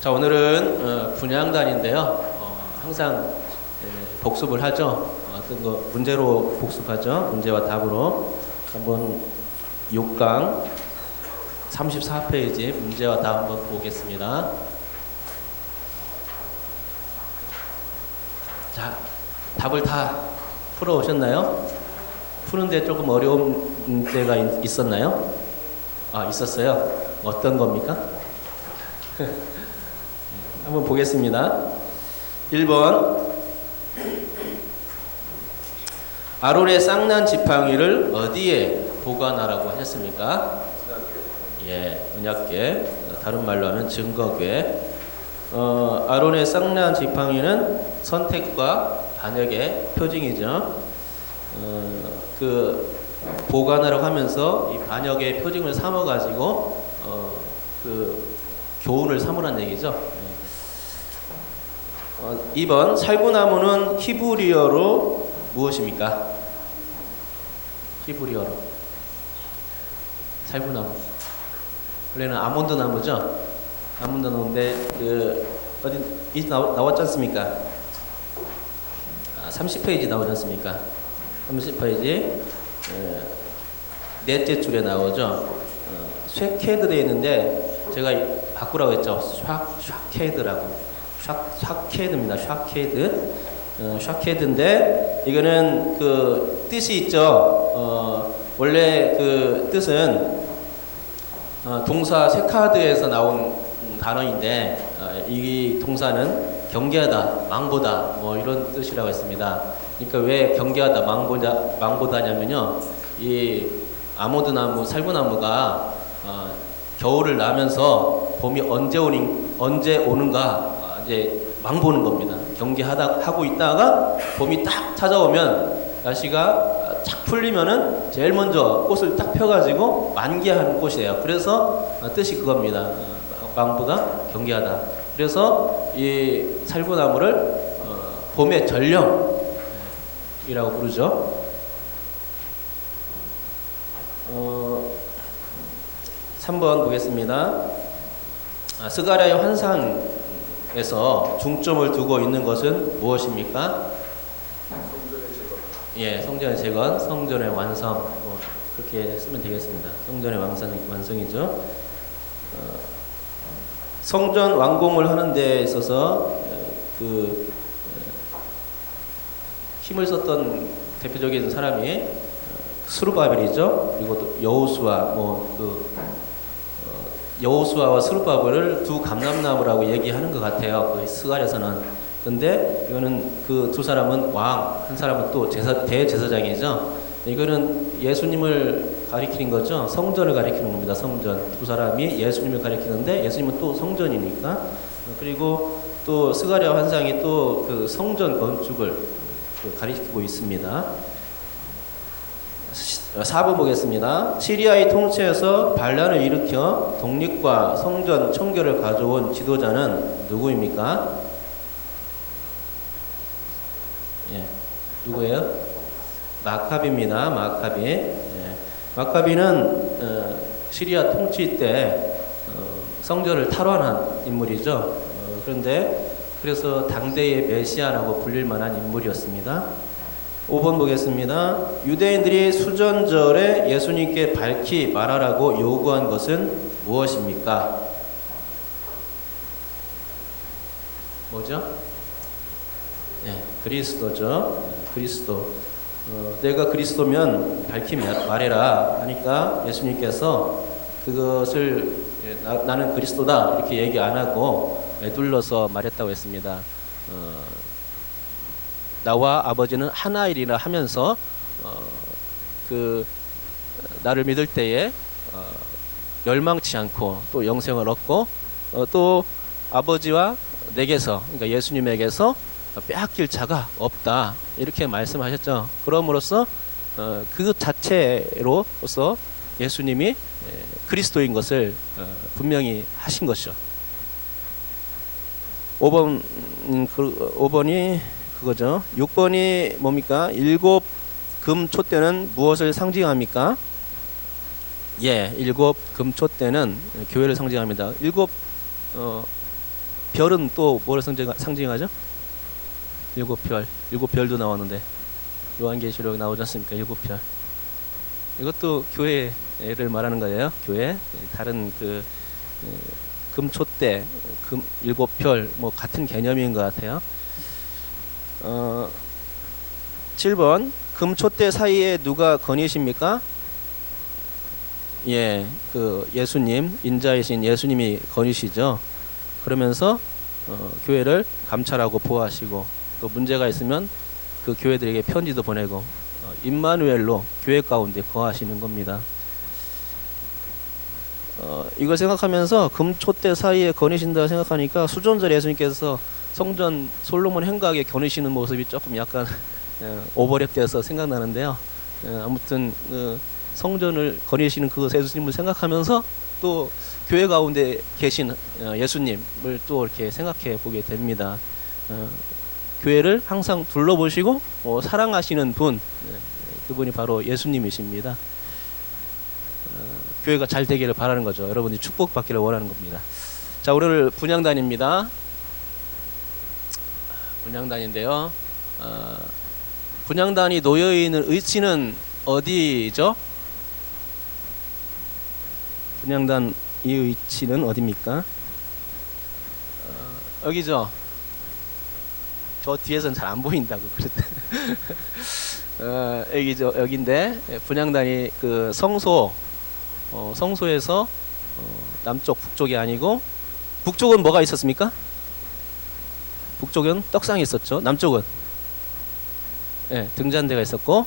자, 오늘은 분향단인데요. 항상 복습을 하죠. 어떤 거 문제로 복습하죠. 문제와 답으로. 한번 6강 34페이지 문제와 답 한번 보겠습니다. 자, 답을 다 풀어 오셨나요? 푸는데 조금 어려운 문제가 있었나요? 아, 있었어요. 어떤 겁니까? 한번 보겠습니다. 1번 아론의 쌍난 지팡이를 어디에 보관하라고 하셨습니까? 예, 언약궤, 다른 말로 하면 증거궤. 아론의 쌍난 지팡이는 선택과 반역의 표징이죠. 그 보관하라고 하면서 이 반역의 표징을 삼아가지고 그 교훈을 삼으란 얘기죠. 2번 살구나무는 히브리어로 무엇입니까? 히브리어로 살구나무. 원래는 아몬드 나무죠. 아몬드 나무인데 어디 나왔지 않습니까? 30페이지 나오지 않습니까? 30페이지 넷째 줄에 나오죠. 쉐케드 되어 있는데 제가 바꾸라고 했죠. 샤케드라고. 샤케드입니다. 샤케드. 샤케드인데 이거는 그 뜻이 있죠. 원래 그 뜻은 동사 세카드에서 나온 단어인데 이 동사는 경계하다, 망보다 뭐 이런 뜻이라고 했습니다. 그러니까 왜 경계하다, 망보다냐면요. 이 아몬드 나무, 살구나무가 겨울을 나면서 봄이 언제 오는가 이제 망보는 겁니다. 경계하다 하고 있다가 봄이 딱 찾아오면 날씨가 쫙 풀리면은 제일 먼저 꽃을 딱 펴가지고 만개하는 꽃이에요. 그래서 뜻이 그겁니다. 망보다 경계하다. 그래서 이 살구나무를 봄의 전령이라고 부르죠. 3번 보겠습니다. 스가랴의 환상에서 중점을 두고 있는 것은 무엇입니까? 예, 성전의 재건, 성전의 완성, 뭐 그렇게 쓰면 되겠습니다. 성전의 완성이죠. 성전 완공을 하는 데 있어서 그 힘을 썼던 대표적인 사람이 스룹바벨이죠. 그리고 또 여호수아, 여호수아와 스룹바벨을 두 감람나무라고 얘기하는 것 같아요. 그 스가랴에서는. 근데 이거는 그 두 사람은 왕, 한 사람은 또 대제사장이죠. 이거는 예수님을 가리키는 거죠. 성전을 가리키는 겁니다. 성전. 두 사람이 예수님을 가리키는데 예수님은 또 성전이니까. 그리고 또 스가랴 환상이 또 그 성전 건축을 가리키고 있습니다. 4번 보겠습니다. 시리아의 통치에서 반란을 일으켜 독립과 성전 청결을 가져온 지도자는 누구입니까? 예, 누구예요? 마카비입니다. 마카비. 예. 마카비는 시리아 통치 때 성전을 탈환한 인물이죠. 그런데 그래서 당대의 메시아라고 불릴 만한 인물이었습니다. 5번 보겠습니다. 유대인들이 수전절에 예수님께 밝히 말하라고 요구한 것은 무엇입니까? 뭐죠? 네, 그리스도죠. 그리스도. 내가 그리스도면 밝히 말해라 하니까 예수님께서 그것을 나는 그리스도다 이렇게 얘기 안 하고 에둘러서 말했다고 했습니다. 나와 아버지는 하나이리라 하면서 그 나를 믿을 때에 멸망치 않고 또 영생을 얻고 또 아버지와 내게서, 그러니까 예수님에게서 빼앗길 자가 없다 이렇게 말씀하셨죠. 그럼으로써 그 자체로서 예수님이 그리스도인 것을 분명히 하신 것이죠. 5번이 그거죠. 6번이 뭡니까? 7 금초대는 무엇을 상징합니까? 예, 7 금초대는 교회를 상징합니다. 7 별은 또 뭐를 상징하죠? 일곱 별, 일곱 별도 나왔는데 요한계시록 나오지 않습니까? 일곱 별. 이것도 교회를 말하는 거예요. 교회 다른 그 금초대, 금 일곱 별 뭐 같은 개념인 것 같아요. 7번 금초대 사이에 누가 거니십니까? 예, 그 예수님, 인자이신 예수님이 거니시죠. 그러면서 교회를 감찰하고 보호하시고 또 문제가 있으면 그 교회들에게 편지도 보내고 임마누엘로 교회 가운데 거하시는 겁니다. 이걸 생각하면서 금초대 사이에 거니신다 생각하니까 수존절 예수님께서 성전 솔로몬 행각에 거니시는 모습이 조금 약간 오버랩돼서 생각나는데요. 아무튼 성전을 거니시는 그 예수님을 생각하면서 또 교회 가운데 계신 예수님을 또 이렇게 생각해 보게 됩니다. 교회를 항상 둘러보시고 사랑하시는 분, 그분이 바로 예수님이십니다. 교회가 잘 되기를 바라는 거죠. 여러분이 축복받기를 원하는 겁니다. 자, 오늘 분향단입니다. 분향단인데요. 분향단이 놓여 있는 위치는 어디죠? 분향단 이 위치는 어디입니까? 여기죠. 저 뒤에서는 잘 안 보인다고 그랬대. 여기죠. 여기인데 분향단이 그 성소에서 남쪽 북쪽이 아니고 북쪽은 뭐가 있었습니까? 북쪽은 떡상이 있었죠. 남쪽은 등잔대가 있었고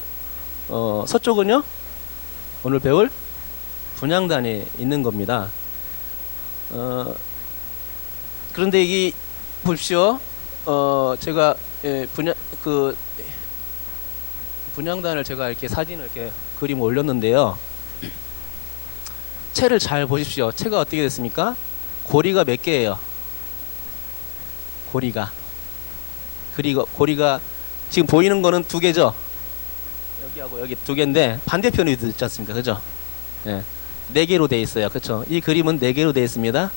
서쪽은요 오늘 배울 분향단이 있는 겁니다. 그런데 이게 보십시오. 제가 분향단을 제가 이렇게 사진을 이렇게 그림 올렸는데요. 채를 잘 보십시오. 채가 어떻게 됐습니까? 고리가 몇 개예요? 고리가 지금 보이는 거는 두 개죠. 여기하고 여기 두 개인데 반대편에도 있지 않습니까? 그죠? 네 개로 돼 있어요. 그렇죠? 이 그림은 네 개로 돼 있습니다.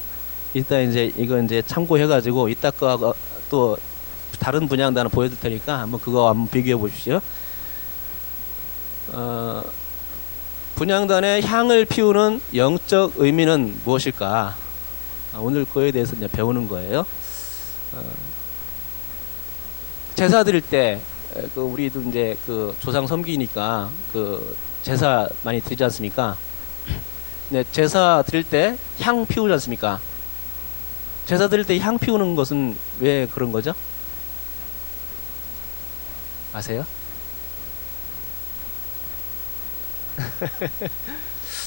이따 이거 참고해가지고 이따 거하고 또 다른 분향단을 보여줄 테니까 그거 한번 비교해 보십시오. 분향단의 향을 피우는 영적 의미는 무엇일까? 오늘 거에 대해서 이제 배우는 거예요. 제사 드릴 때 우리도 이제 그 조상 섬기니까 그 제사 많이 드리지 않습니까? 네, 제사 드릴 때 향 피우지 않습니까? 제사 드릴 때 향 피우는 것은 왜 그런 거죠? 아세요?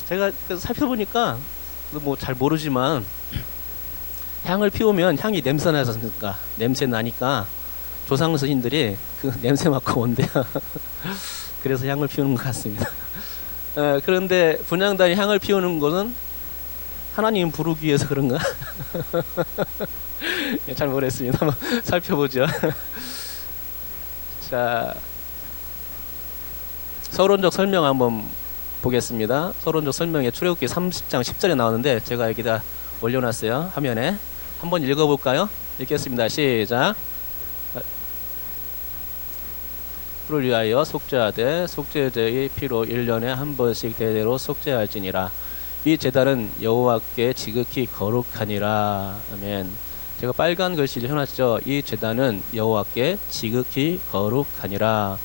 제가 살펴보니까 뭐 잘 모르지만 향을 피우면 향이 냄새 나지 않습니까? 냄새 나니까 조상 스님들이 그 냄새 맡고 온대요. 그래서 향을 피우는 것 같습니다. 그런데 분향단이 향을 피우는 것은 하나님 부르기 위해서 그런가? 잘 모르겠습니다. 한번 살펴보죠. 자, 서론적 설명 한번 보겠습니다. 서론적 설명에 출애굽기 30장 10절에 나오는데 제가 여기다 올려놨어요. 화면에 한번 읽어볼까요? 읽겠습니다. 시작. 를 위하여 속죄하되 속죄제의 피로 1년에 한 번씩 대대로 속죄할지니라. 이 제단은 여호와께 지극히 거룩하니라. 아멘. 제가 빨간 글씨를 해놨죠. 이 제단은 여호와께 지극히 거룩하니라.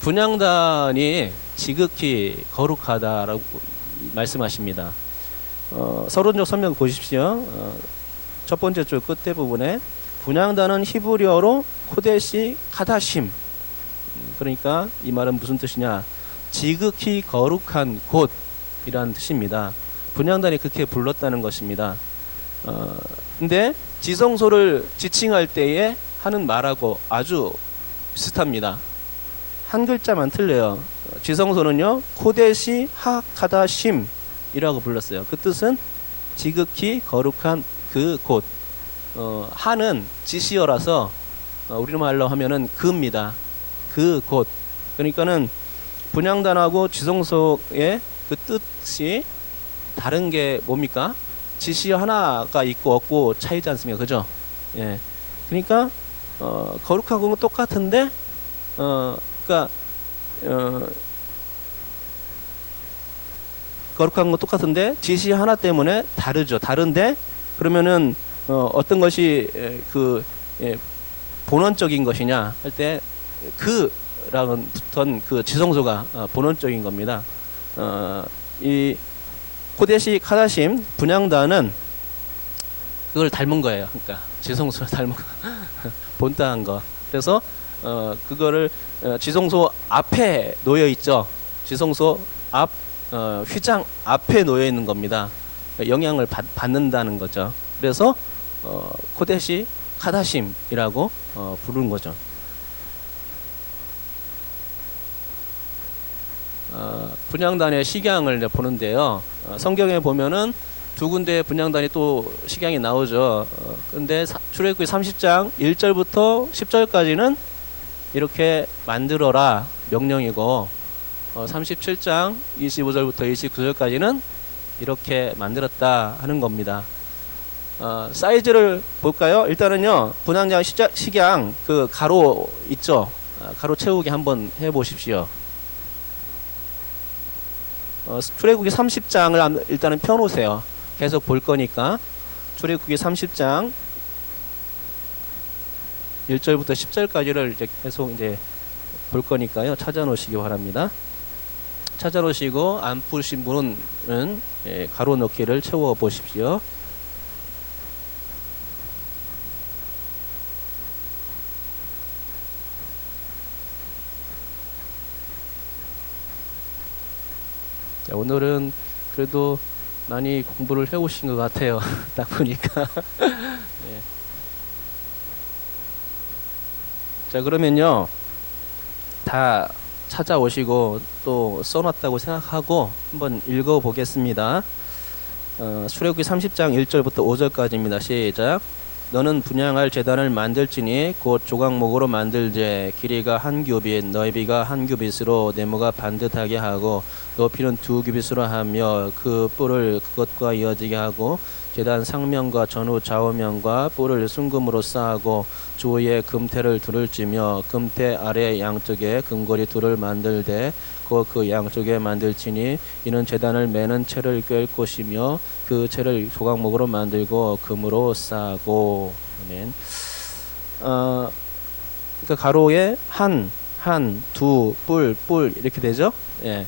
분향단이 지극히 거룩하다라고 말씀하십니다. 서론적 설명 보십시오. 첫 번째 줄 끝에 부분에 분향단은 히브리어로 코데시 카다심. 그러니까 이 말은 무슨 뜻이냐? 지극히 거룩한 곳이라는 뜻입니다. 분향단이 그렇게 불렀다는 것입니다. 근데 지성소를 지칭할 때에 하는 말하고 아주 비슷합니다. 한 글자만 틀려요. 지성소는요 코데시 하카다심이라고 불렀어요. 그 뜻은 지극히 거룩한 그 곳. 하는 지시어라서 우리말로 하면은 그입니다. 그 곳. 그러니까는 분향단하고 지성소의 그 뜻이 다른 게 뭡니까? 지시 하나가 있고 없고 차이지 않습니까? 그죠? 예. 그러니까 거룩한 건 똑같은데 그러니까 거룩한 건 똑같은데 지시 하나 때문에 다르죠. 다른데 그러면은 어떤 것이 본원적인 것이냐 할 때 그라는 붙은 그 지성소가 본원적인 겁니다. 이 코데시 카다심 분향단은 그걸 닮은 거예요. 그러니까 지성소를 닮은 거. 본따한 거. 그래서 그거를 지성소 앞에 놓여 있죠. 지성소 앞 휘장 앞에 놓여 있는 겁니다. 영향을 받는다는 거죠. 그래서 코데시 카다심이라고 부르는 거죠. 분향단의 식양을 이제 보는데요. 성경에 보면은 두 군데의 분향단이 또 식양이 나오죠. 근데 출애굽기 30장 1절부터 10절까지는 이렇게 만들어라 명령이고 37장 25절부터 29절까지는 이렇게 만들었다 하는 겁니다. 사이즈를 볼까요? 일단은요, 분향장 식양 그 가로 있죠. 가로 채우기 한번 해보십시오. 출애굽기 30장을 일단은 펴놓으세요. 계속 볼 거니까. 출애굽기 30장 1절부터 10절까지를 이제 계속 이제 볼 거니까요. 찾아 놓으시기 바랍니다. 찾아 놓으시고 안 푸신 분은 가로 넣기를 채워 보십시오. 자, 오늘은 그래도 많이 공부를 해오신 것 같아요. 딱 보니까. 네. 자, 그러면요. 다 찾아오시고 또 써놨다고 생각하고 한번 읽어보겠습니다. 출애굽기 30장 1절부터 5절까지입니다. 시작. 너는 분향할 제단을 만들지니 곧 조각목으로 만들되 길이가 한 규빗 넓이가 한 규빗으로 네모가 반듯하게 하고 높이는 2규빗으로 하며 그 뿔을 그것과 이어지게 하고 제단 상면과 전후 좌우면과 뿔을 순금으로 쌓고 주위에 금태를 둘을 찌며 금태 아래 양쪽에 금고리 둘을 만들되 곧 그 양쪽에 만들지니 이는 제단을 매는 채를 꿰을 것이며 그 채를 조각목으로 만들고 금으로 싸고. 아멘. 그러니까 가로에 한, 두, 뿔 이렇게 되죠. 예.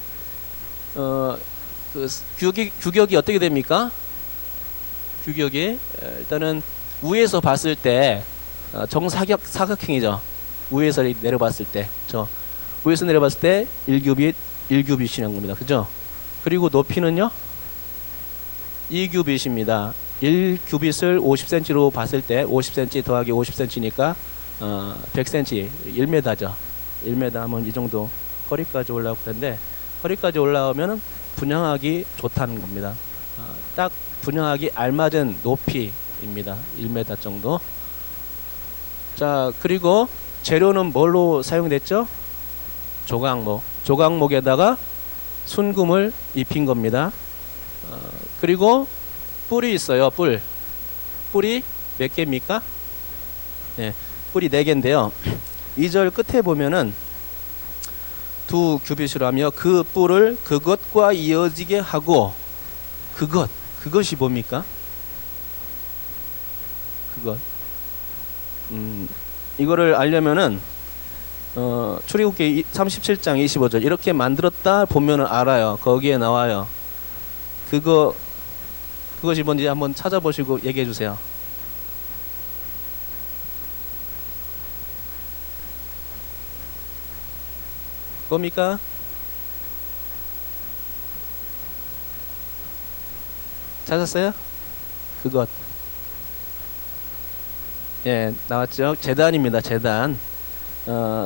그 규격이 어떻게 됩니까? 규격이 일단은 위에서 봤을 때 정사각형이죠. 위에서 내려봤을 때, 위에서 내려봤을 때 1규빗이라는 겁니다. 그죠? 그리고 높이는요? 2규빗입니다. 1규빗을 50cm로 봤을 때 50cm 더하기 50cm니까 100cm, 1m죠. 1m 하면 이 정도 허리까지 올라오고 그런데 허리까지 올라오면 분향하기 좋다는 겁니다. 딱 분향하기 알맞은 높이입니다. 1m 정도. 자, 그리고 재료는 뭘로 사용됐죠? 조각목. 조각목에다가 순금을 입힌 겁니다. 그리고 뿔이 있어요. 뿔이 몇 개입니까? 네, 뿔이 4개인데요. 2절 끝에 보면은 2규빗으로 하며 그 뿔을 그것과 이어지게 하고 그것이 뭡니까? 그것. 이거를 알려면은 출애굽기 37장 25절 이렇게 만들었다 보면은 알아요. 거기에 나와요. 그것이 뭔지 한번 찾아보시고 얘기해 주세요. 뭡니까? 찾았어요? 그것. 예, 나왔죠. 제단입니다. 제단.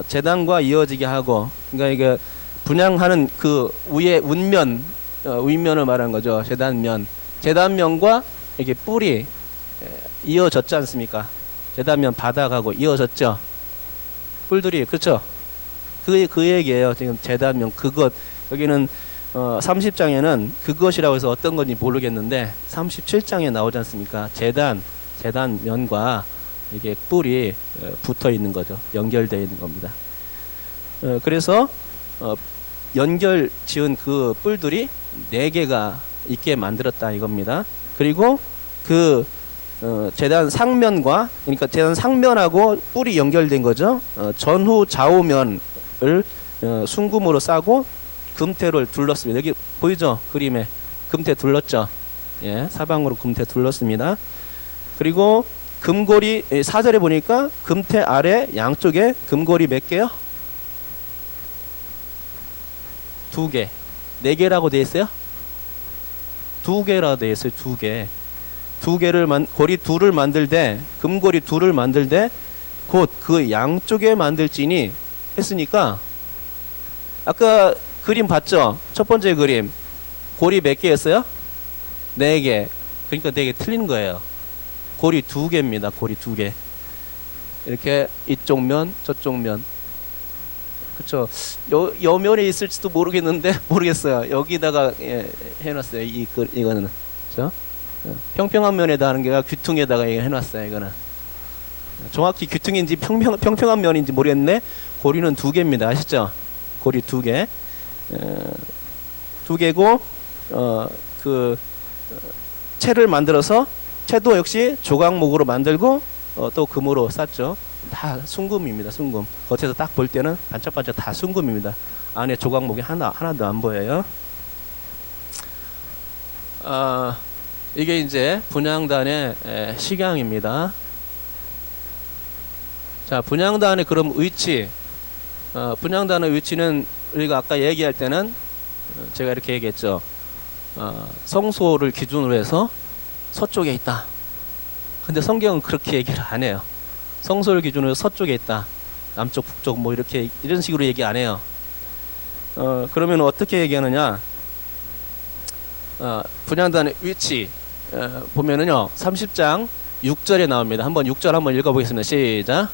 제단과 이어지게 하고, 그러니까 이게 분향하는 그 위에 윗면을 말하는 거죠. 제단면과 이게 뿔이 이어졌지 않습니까? 제단면 바닥하고 이어졌죠. 뿔들이, 그렇죠? 그 얘기예요. 지금 제단면 그것. 여기는 30장에는 그것이라고 해서 어떤 건지 모르겠는데 37장에 나오지 않습니까? 재단 면과 이게 뿔이 붙어 있는 거죠. 연결되어 있는 겁니다. 그래서 연결 지은 그 뿔들이 4개가 있게 만들었다 이겁니다. 그리고 그 재단 상면과, 그러니까 재단 상면하고 뿔이 연결된 거죠. 전후 좌우면을 순금으로 싸고 금태를 둘렀습니다. 여기 보이죠? 그림에 금태 둘렀죠. 예, 사방으로 금태 둘렀습니다. 그리고 금고리 4절에 보니까 금태 아래 양쪽에 금고리 몇 개요? 2개. 4개라고 되어 있어요? 2개라고 되어 있어요. 2개. 고리 둘을 만들 때, 금고리 둘을 만들 때 곧 그 양쪽에 만들지니 했으니까, 아까 그림 봤죠? 첫 번째 그림 고리 몇 개였어요? 4개. 그러니까 4개 틀린 거예요. 고리 2개입니다. 고리 2개. 이렇게 이쪽 면 저쪽 면, 그쵸? 요 면에 있을지도 모르겠어요. 여기다가 해놨어요. 이거는, 그죠? 평평한 면에다 하는 게 아니라 귀퉁에다가 해놨어요. 이거는 정확히 귀퉁인지 평평한 면인지 모르겠는데 고리는 2개입니다. 아시죠? 고리 2개. 2개고 채를 만들어서, 채도 역시 조각목으로 만들고 또 금으로 쌌죠. 다 순금입니다. 순금. 겉에서 딱 볼 때는 반짝반짝 다 순금입니다. 안에 조각목이 하나도 안 보여요. 이게 이제 분향단의 식양입니다. 자, 분향단의 그럼 위치. 분향단의 위치는 우리가 아까 얘기할 때는 제가 이렇게 얘기했죠. 성소를 기준으로 해서 서쪽에 있다. 근데 성경은 그렇게 얘기를 안 해요. 성소를 기준으로 서쪽에 있다. 남쪽, 북쪽 뭐 이런 식으로 얘기 안 해요. 그러면 어떻게 얘기하느냐? 분향단의 위치 보면은요, 30장 6절에 나옵니다. 한번 6절 한번 읽어보겠습니다. 시작.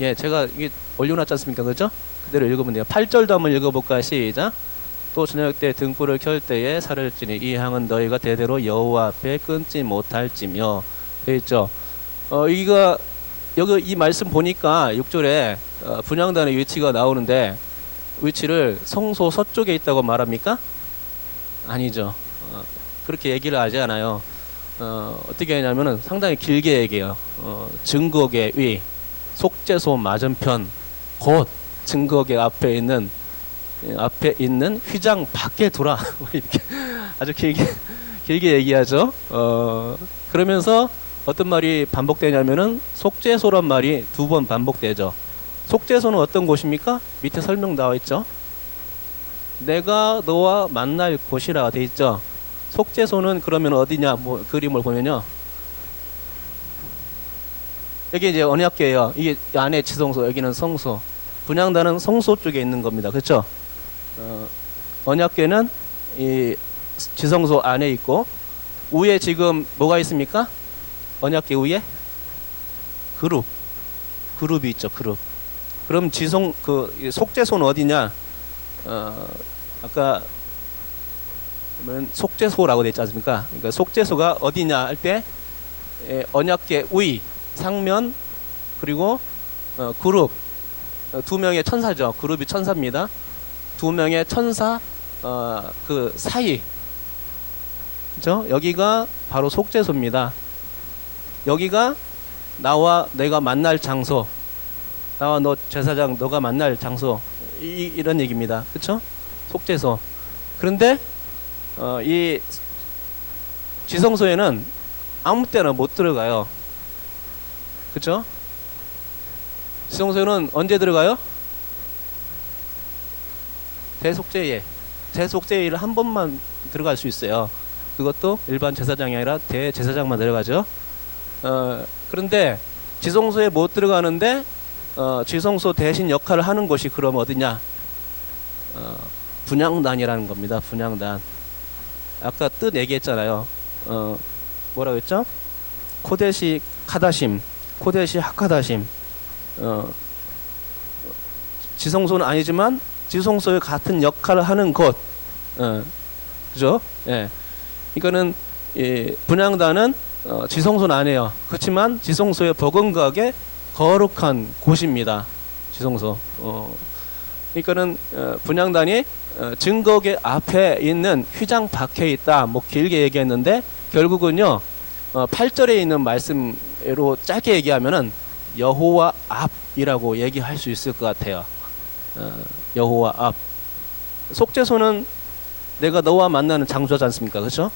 예, 제가 이게 올려놨지 않습니까? 그죠? 그대로 읽으면 돼요. 8절도 한번 읽어볼까요? 시작. 또 저녁 때 등불을 켤 때에 살을 찌니 이 향은 너희가 대대로 여호와 앞에 끊지 못할지며. 되어 있죠. 이거 여기 이 말씀 보니까 6절에 분향단의 위치가 나오는데, 위치를 성소 서쪽에 있다고 말합니까? 아니죠. 그렇게 얘기를 하지 않아요. 어떻게 하냐면은 상당히 길게 얘기해요. 증거계 위, 속죄소 맞은편, 곧 증거계 앞에 있는 휘장 밖에 두라. 이렇게 아주 길게 얘기하죠. 그러면서 어떤 말이 반복되냐면은 속죄소란 말이 2번 반복되죠. 속죄소는 어떤 곳입니까? 밑에 설명 나와 있죠. 내가 너와 만날 곳이라 돼 있죠. 속죄소는 그러면 어디냐? 뭐 그림을 보면요, 여기 이제 언약궤예요. 이게 안에 지성소, 여기는 성소. 분향단은 성소 쪽에 있는 겁니다. 그렇죠? 언약궤는 이 지성소 안에 있고, 위에 지금 뭐가 있습니까? 언약궤 위에 그룹이 있죠. 그룹. 그럼 속죄소는 어디냐? 아까 속죄소라고 되어 있지 않습니까? 그러니까 속죄소가 어디냐 할 때 언약궤 위, 상면, 그리고 그룹, 2명의 천사죠. 그룹이 천사입니다. 2명의 천사 그 사이, 그죠? 여기가 바로 속죄소입니다. 여기가 나와 내가 만날 장소, 나와 너 제사장 너가 만날 장소, 이런 얘기입니다. 그쵸? 속죄소. 그런데 이 지성소에는 아무 때나 못 들어가요. 그쵸? 지성소에는 언제 들어가요? 대속죄일 한 번만 들어갈 수 있어요. 그것도 일반 제사장이 아니라 대제사장만 들어가죠. 그런데 지성소에 못 들어가는데 지성소 대신 역할을 하는 곳이 그럼 어디냐? 분향단이라는 겁니다. 분향단. 아까 뜻 얘기했잖아요. 뭐라고 했죠? 코데시 카다심, 코데시 하카다심. 지성소는 아니지만 지성소의 같은 역할을 하는 곳. 그죠? 예. 이거는 분향단은 지성소는 아니에요. 그렇지만 지성소의 버금가게 거룩한 곳입니다. 지성소. 그러니까는 분향단이 증거계 앞에 있는 휘장 밖에 있다. 뭐 길게 얘기했는데 결국은요 8절에 있는 말씀으로 짧게 얘기하면은 여호와 앞이라고 얘기할 수 있을 것 같아요. 여호와 앞. 속죄소는 내가 너와 만나는 장소지 않습니까? 그렇죠?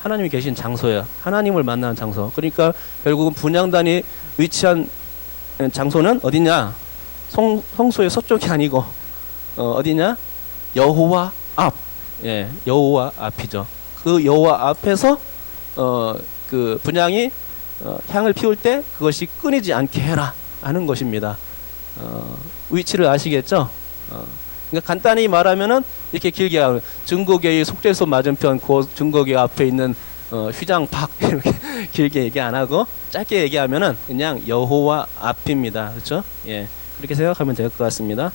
하나님이 계신 장소예요. 하나님을 만나는 장소. 그러니까 결국은 분향단이 위치한 장소는 어디냐? 성소의 서쪽이 아니고 어디냐? 여호와 앞. 예, 여호와 앞이죠. 그 여호와 앞에서 그 분향이 향을 피울 때 그것이 끊이지 않게 해라 하는 것입니다. 위치를 아시겠죠? 그러니까 간단히 말하면은 이렇게 길게 하면 증거계의 속죄소 맞은편 그 증거계 앞에 있는 휘장 밖 이렇게 길게 얘기 안 하고 짧게 얘기하면은 그냥 여호와 앞입니다. 그렇죠? 예, 그렇게 생각하면 될 것 같습니다.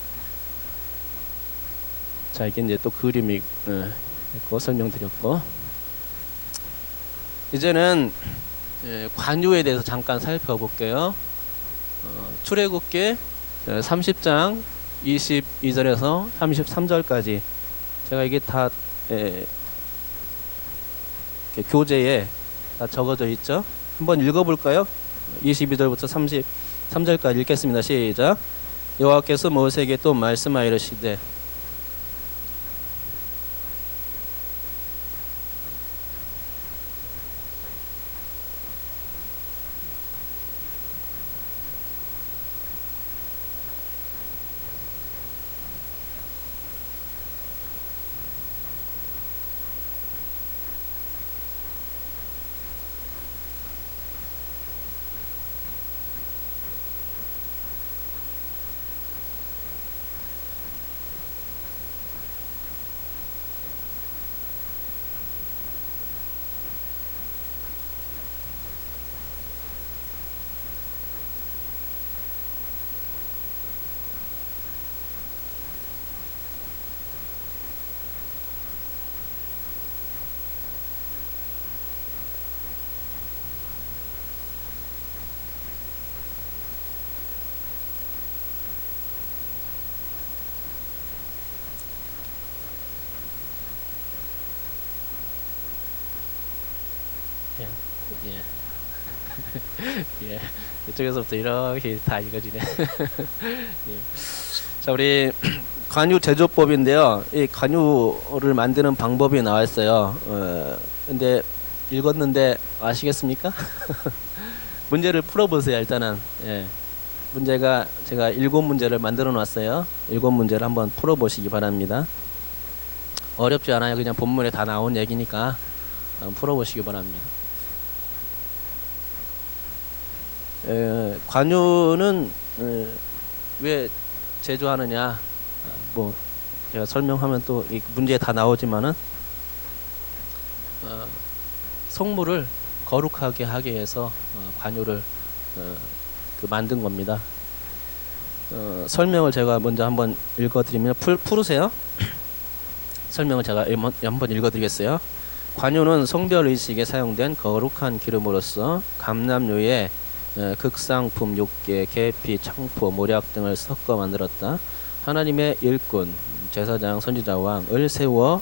자, 이게 이제 또 그림이 있고 설명드렸고 이제는 관유에 대해서 잠깐 살펴볼게요. 출애굽기 30장 22절에서 33절까지 제가 이게 다 교재에 다 적어져 있죠. 한번 읽어볼까요? 22절부터 33절까지 읽겠습니다. 시작. 여호와께서 모세에게 또 말씀하여 이르시되 예. 예. 이쪽에서부터 이렇게 다 읽어지네. 예. 자, 우리 관유 제조법인데요. 이 관유를 만드는 방법이 나와 있어요. 근데 읽었는데 아시겠습니까? 문제를 풀어보세요. 일단은 문제가 제가 7문제를 만들어 놨어요. 7문제를 한번 풀어보시기 바랍니다. 어렵지 않아요. 그냥 본문에 다 나온 얘기니까 풀어보시기 바랍니다. 관유는 왜 제조하느냐? 뭐 제가 설명하면 또 이 문제에 다 나오지만은 성물을 거룩하게 하기 위해서 관유를 그 만든 겁니다. 설명을 제가 먼저 한번 읽어드리면 풀으세요. 설명을 제가 한번 읽어드리겠어요. 관유는 성별 의식에 사용된 거룩한 기름으로서 감람류에 극상품 6개, 계피, 창포, 모략 등을 섞어 만들었다. 하나님의 일꾼, 제사장, 선지자, 왕을 세워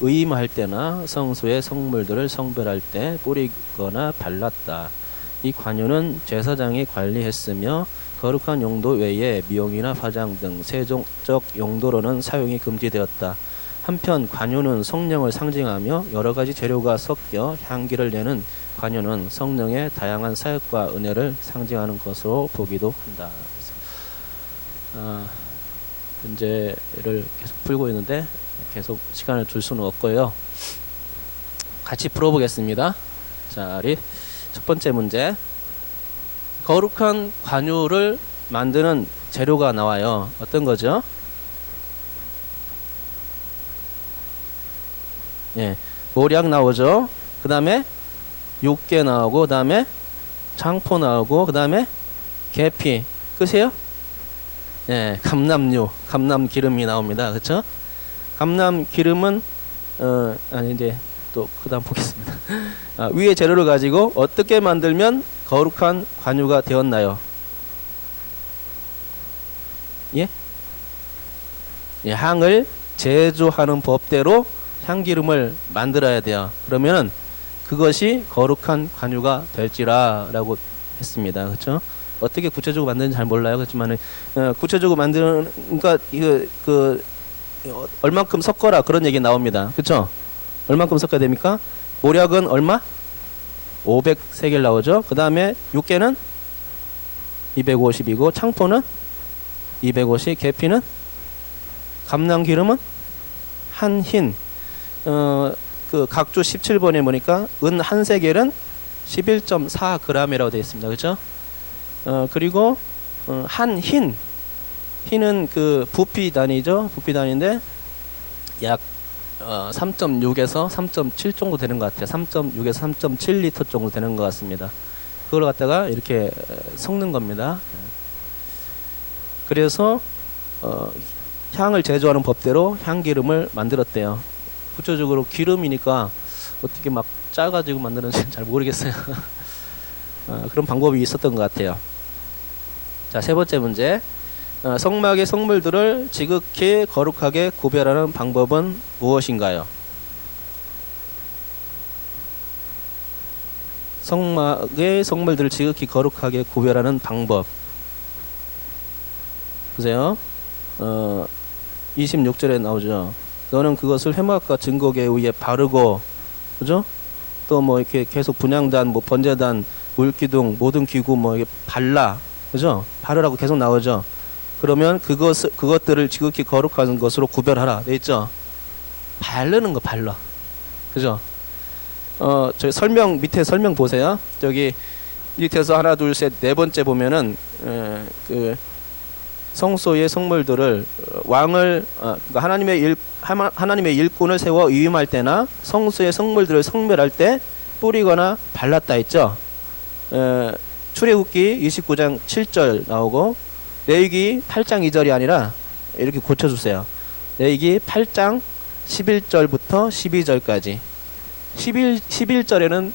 의임할 때나 성소의 성물들을 성별할 때 뿌리거나 발랐다. 이 관유는 제사장이 관리했으며 거룩한 용도 외에 미용이나 화장 등 세종적 용도로는 사용이 금지되었다. 한편 관유는 성령을 상징하며 여러 가지 재료가 섞여 향기를 내는 관유는 성령의 다양한 사역과 은혜를 상징하는 것으로 보기도 한다. 문제를 계속 풀고 있는데 계속 시간을 줄 수는 없고요. 같이 풀어보겠습니다. 자, 우리 첫 번째 문제. 거룩한 관유를 만드는 재료가 나와요. 어떤 거죠? 예, 모략 나오죠. 그 다음에 6개 나오고, 그 다음에 창포 나오고 그 다음에 계피 끝이에요? 예, 감람류, 감람 기름이 나옵니다. 그렇죠? 감람 기름은 아니 이제 또 그다음 보겠습니다. 위의 재료를 가지고 어떻게 만들면 거룩한 관유가 되었나요? 예? 예, 향을 제조하는 법대로 향기름을 만들어야 돼요. 그러면은 그것이 거룩한 관유가 될지라라고 했습니다. 그렇죠? 어떻게 구체적으로 만드는지 잘 몰라요. 그렇지만 구체적으로 만드는 그러니까 이거 얼만큼 섞어라 그런 얘기 나옵니다. 그렇죠? 얼만큼 섞어야 됩니까? 모략은 얼마? 500세겔 나오죠. 그 다음에 육개는 250이고 창포는 250, 계피는 감람기름은 한 흰. 그 각주 17번에 보니까 은 한 세겔은 11.4g이라고 되어 있습니다. 그렇죠? 그리고 한 흰은 그 부피 단위죠. 부피 단위인데 약 3.6에서 3.7 정도 되는 것 같아요. 3.6에서 3.7리터 정도 되는 것 같습니다. 그걸 갖다가 이렇게 섞는 겁니다. 그래서 향을 제조하는 법대로 향기름을 만들었대요. 구체적으로 기름이니까 어떻게 막 짜가지고 만드는지 잘 모르겠어요. 그런 방법이 있었던 것 같아요. 자, 세 번째 문제. 성막의 성물들을 지극히 거룩하게 구별하는 방법은 무엇인가요? 성막의 성물들을 지극히 거룩하게 구별하는 방법. 보세요. 26절에 나오죠. 너는 그것을 회막과 증거궤에 의해 바르고, 그죠? 또 뭐 이렇게 계속 분향단, 뭐 번제단, 물기둥, 모든 기구 뭐 이게 발라, 그죠? 바르라고 계속 나오죠. 그러면 그것들을 지극히 거룩한 것으로 구별하라. 돼 있죠? 바르는 거 발라. 그죠? 저희 밑에 설명 보세요. 저기 밑에서 하나, 둘, 셋, 네 번째 보면은 그 성소의 성물들을 왕을 그러니까 하나님의 일꾼을 세워 위임할 때나 성소의 성물들을 성멸할 때 뿌리거나 발랐다 했죠. 출애굽기 29장 7절 나오고 레위기 8장 2절이 아니라 이렇게 고쳐주세요. 레위기 8장 11절부터 12절까지 11절에는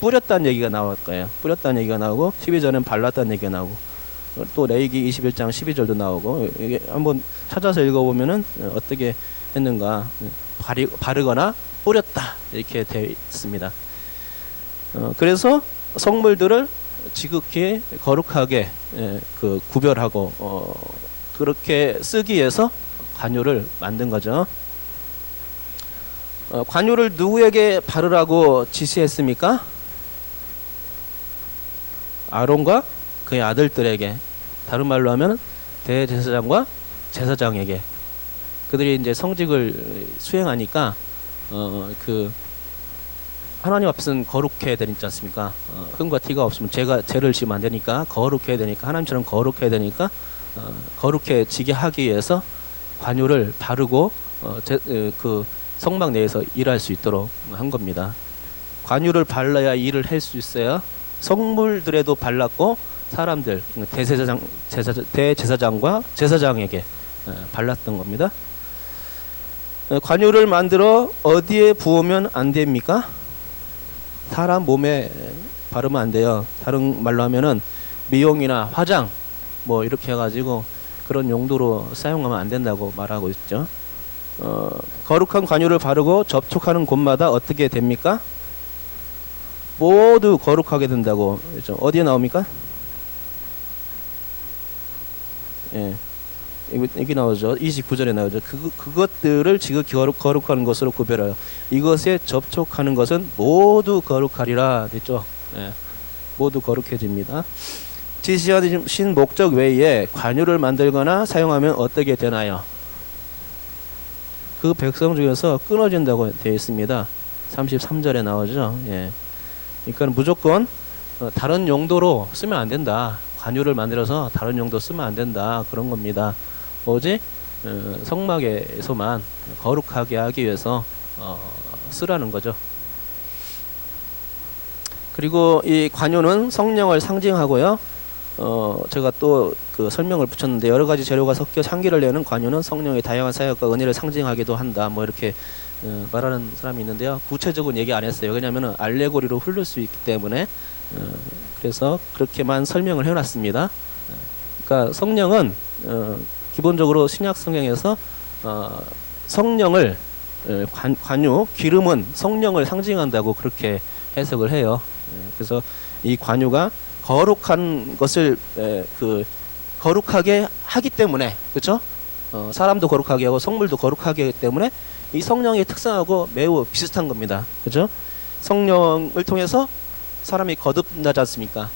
뿌렸다는 얘기가 나올 거예요. 뿌렸다는 얘기가 나오고 12절에는 발랐다는 얘기가 나오고 또 레위기 21장 12절도 나오고 이게 한번 찾아서 읽어보면은 어떻게 했는가 바르거나 뿌렸다 이렇게 되어 있습니다. 그래서 성물들을 지극히 거룩하게 그 구별하고 그렇게 쓰기 위해서 관유를 만든 거죠. 관유를 누구에게 바르라고 지시했습니까? 아론과 그의 아들들에게, 다른 말로 하면 대제사장과 제사장에게. 그들이 이제 성직을 수행하니까 그 하나님 앞에서는 거룩해야 되지 않습니까? 흠과 티가 없으면 죄를 지으면 안 되니까 거룩해야 되니까, 하나님처럼 거룩해야 되니까 거룩해지게 하기 위해서 관유를 바르고 그 성막 내에서 일할 수 있도록 한 겁니다. 관유를 발라야 일을 할 수 있어요. 성물들에도 발랐고 사람들 대제사장과 제사장에게 발랐던 겁니다. 관유를 만들어 어디에 부으면 안 됩니까? 사람 몸에 바르면 안 돼요. 다른 말로 하면은 미용이나 화장 뭐 이렇게 해가지고 그런 용도로 사용하면 안 된다고 말하고 있죠. 거룩한 관유를 바르고 접촉하는 곳마다 어떻게 됩니까? 모두 거룩하게 된다고 했죠. 어디에 나옵니까? 예, 여기 나오죠. 29절에 나오죠. 그것들을 지극히 거룩한 것으로 구별하여 이것에 접촉하는 것은 모두 거룩하리라 됐죠. 예, 모두 거룩해집니다. 지시하신 목적 외에 관유를 만들거나 사용하면 어떻게 되나요? 그 백성 중에서 끊어진다고 되어 있습니다. 33절에 나오죠. 예. 그러니까 무조건 다른 용도로 쓰면 안 된다. 관유를 만들어서 다른 용도 쓰면 안 된다. 그런 겁니다. 오직 성막에서만 거룩하게 하기 위해서 쓰라는 거죠. 그리고 이 관유는 성령을 상징하고요. 제가 또 그 설명을 붙였는데 여러 가지 재료가 섞여 향기를 내는 관유는 성령의 다양한 사역과 은혜를 상징하기도 한다. 뭐 이렇게 말하는 사람이 있는데요. 구체적인 얘기 안 했어요. 왜냐하면 알레고리로 흐를 수 있기 때문에 그래서 그렇게만 설명을 해놨습니다. 그러니까 성령은 기본적으로 신약 성경에서 성령을 관유 기름은 성령을 상징한다고 그렇게 해석을 해요. 그래서 이 관유가 거룩한 것을 거룩하게 하기 때문에 그렇죠? 사람도 거룩하게 하고 성물도 거룩하게 하기 때문에 이 성령의 특성하고 매우 비슷한 겁니다. 그렇죠? 성령을 통해서 사람이 거듭나지 않습니까?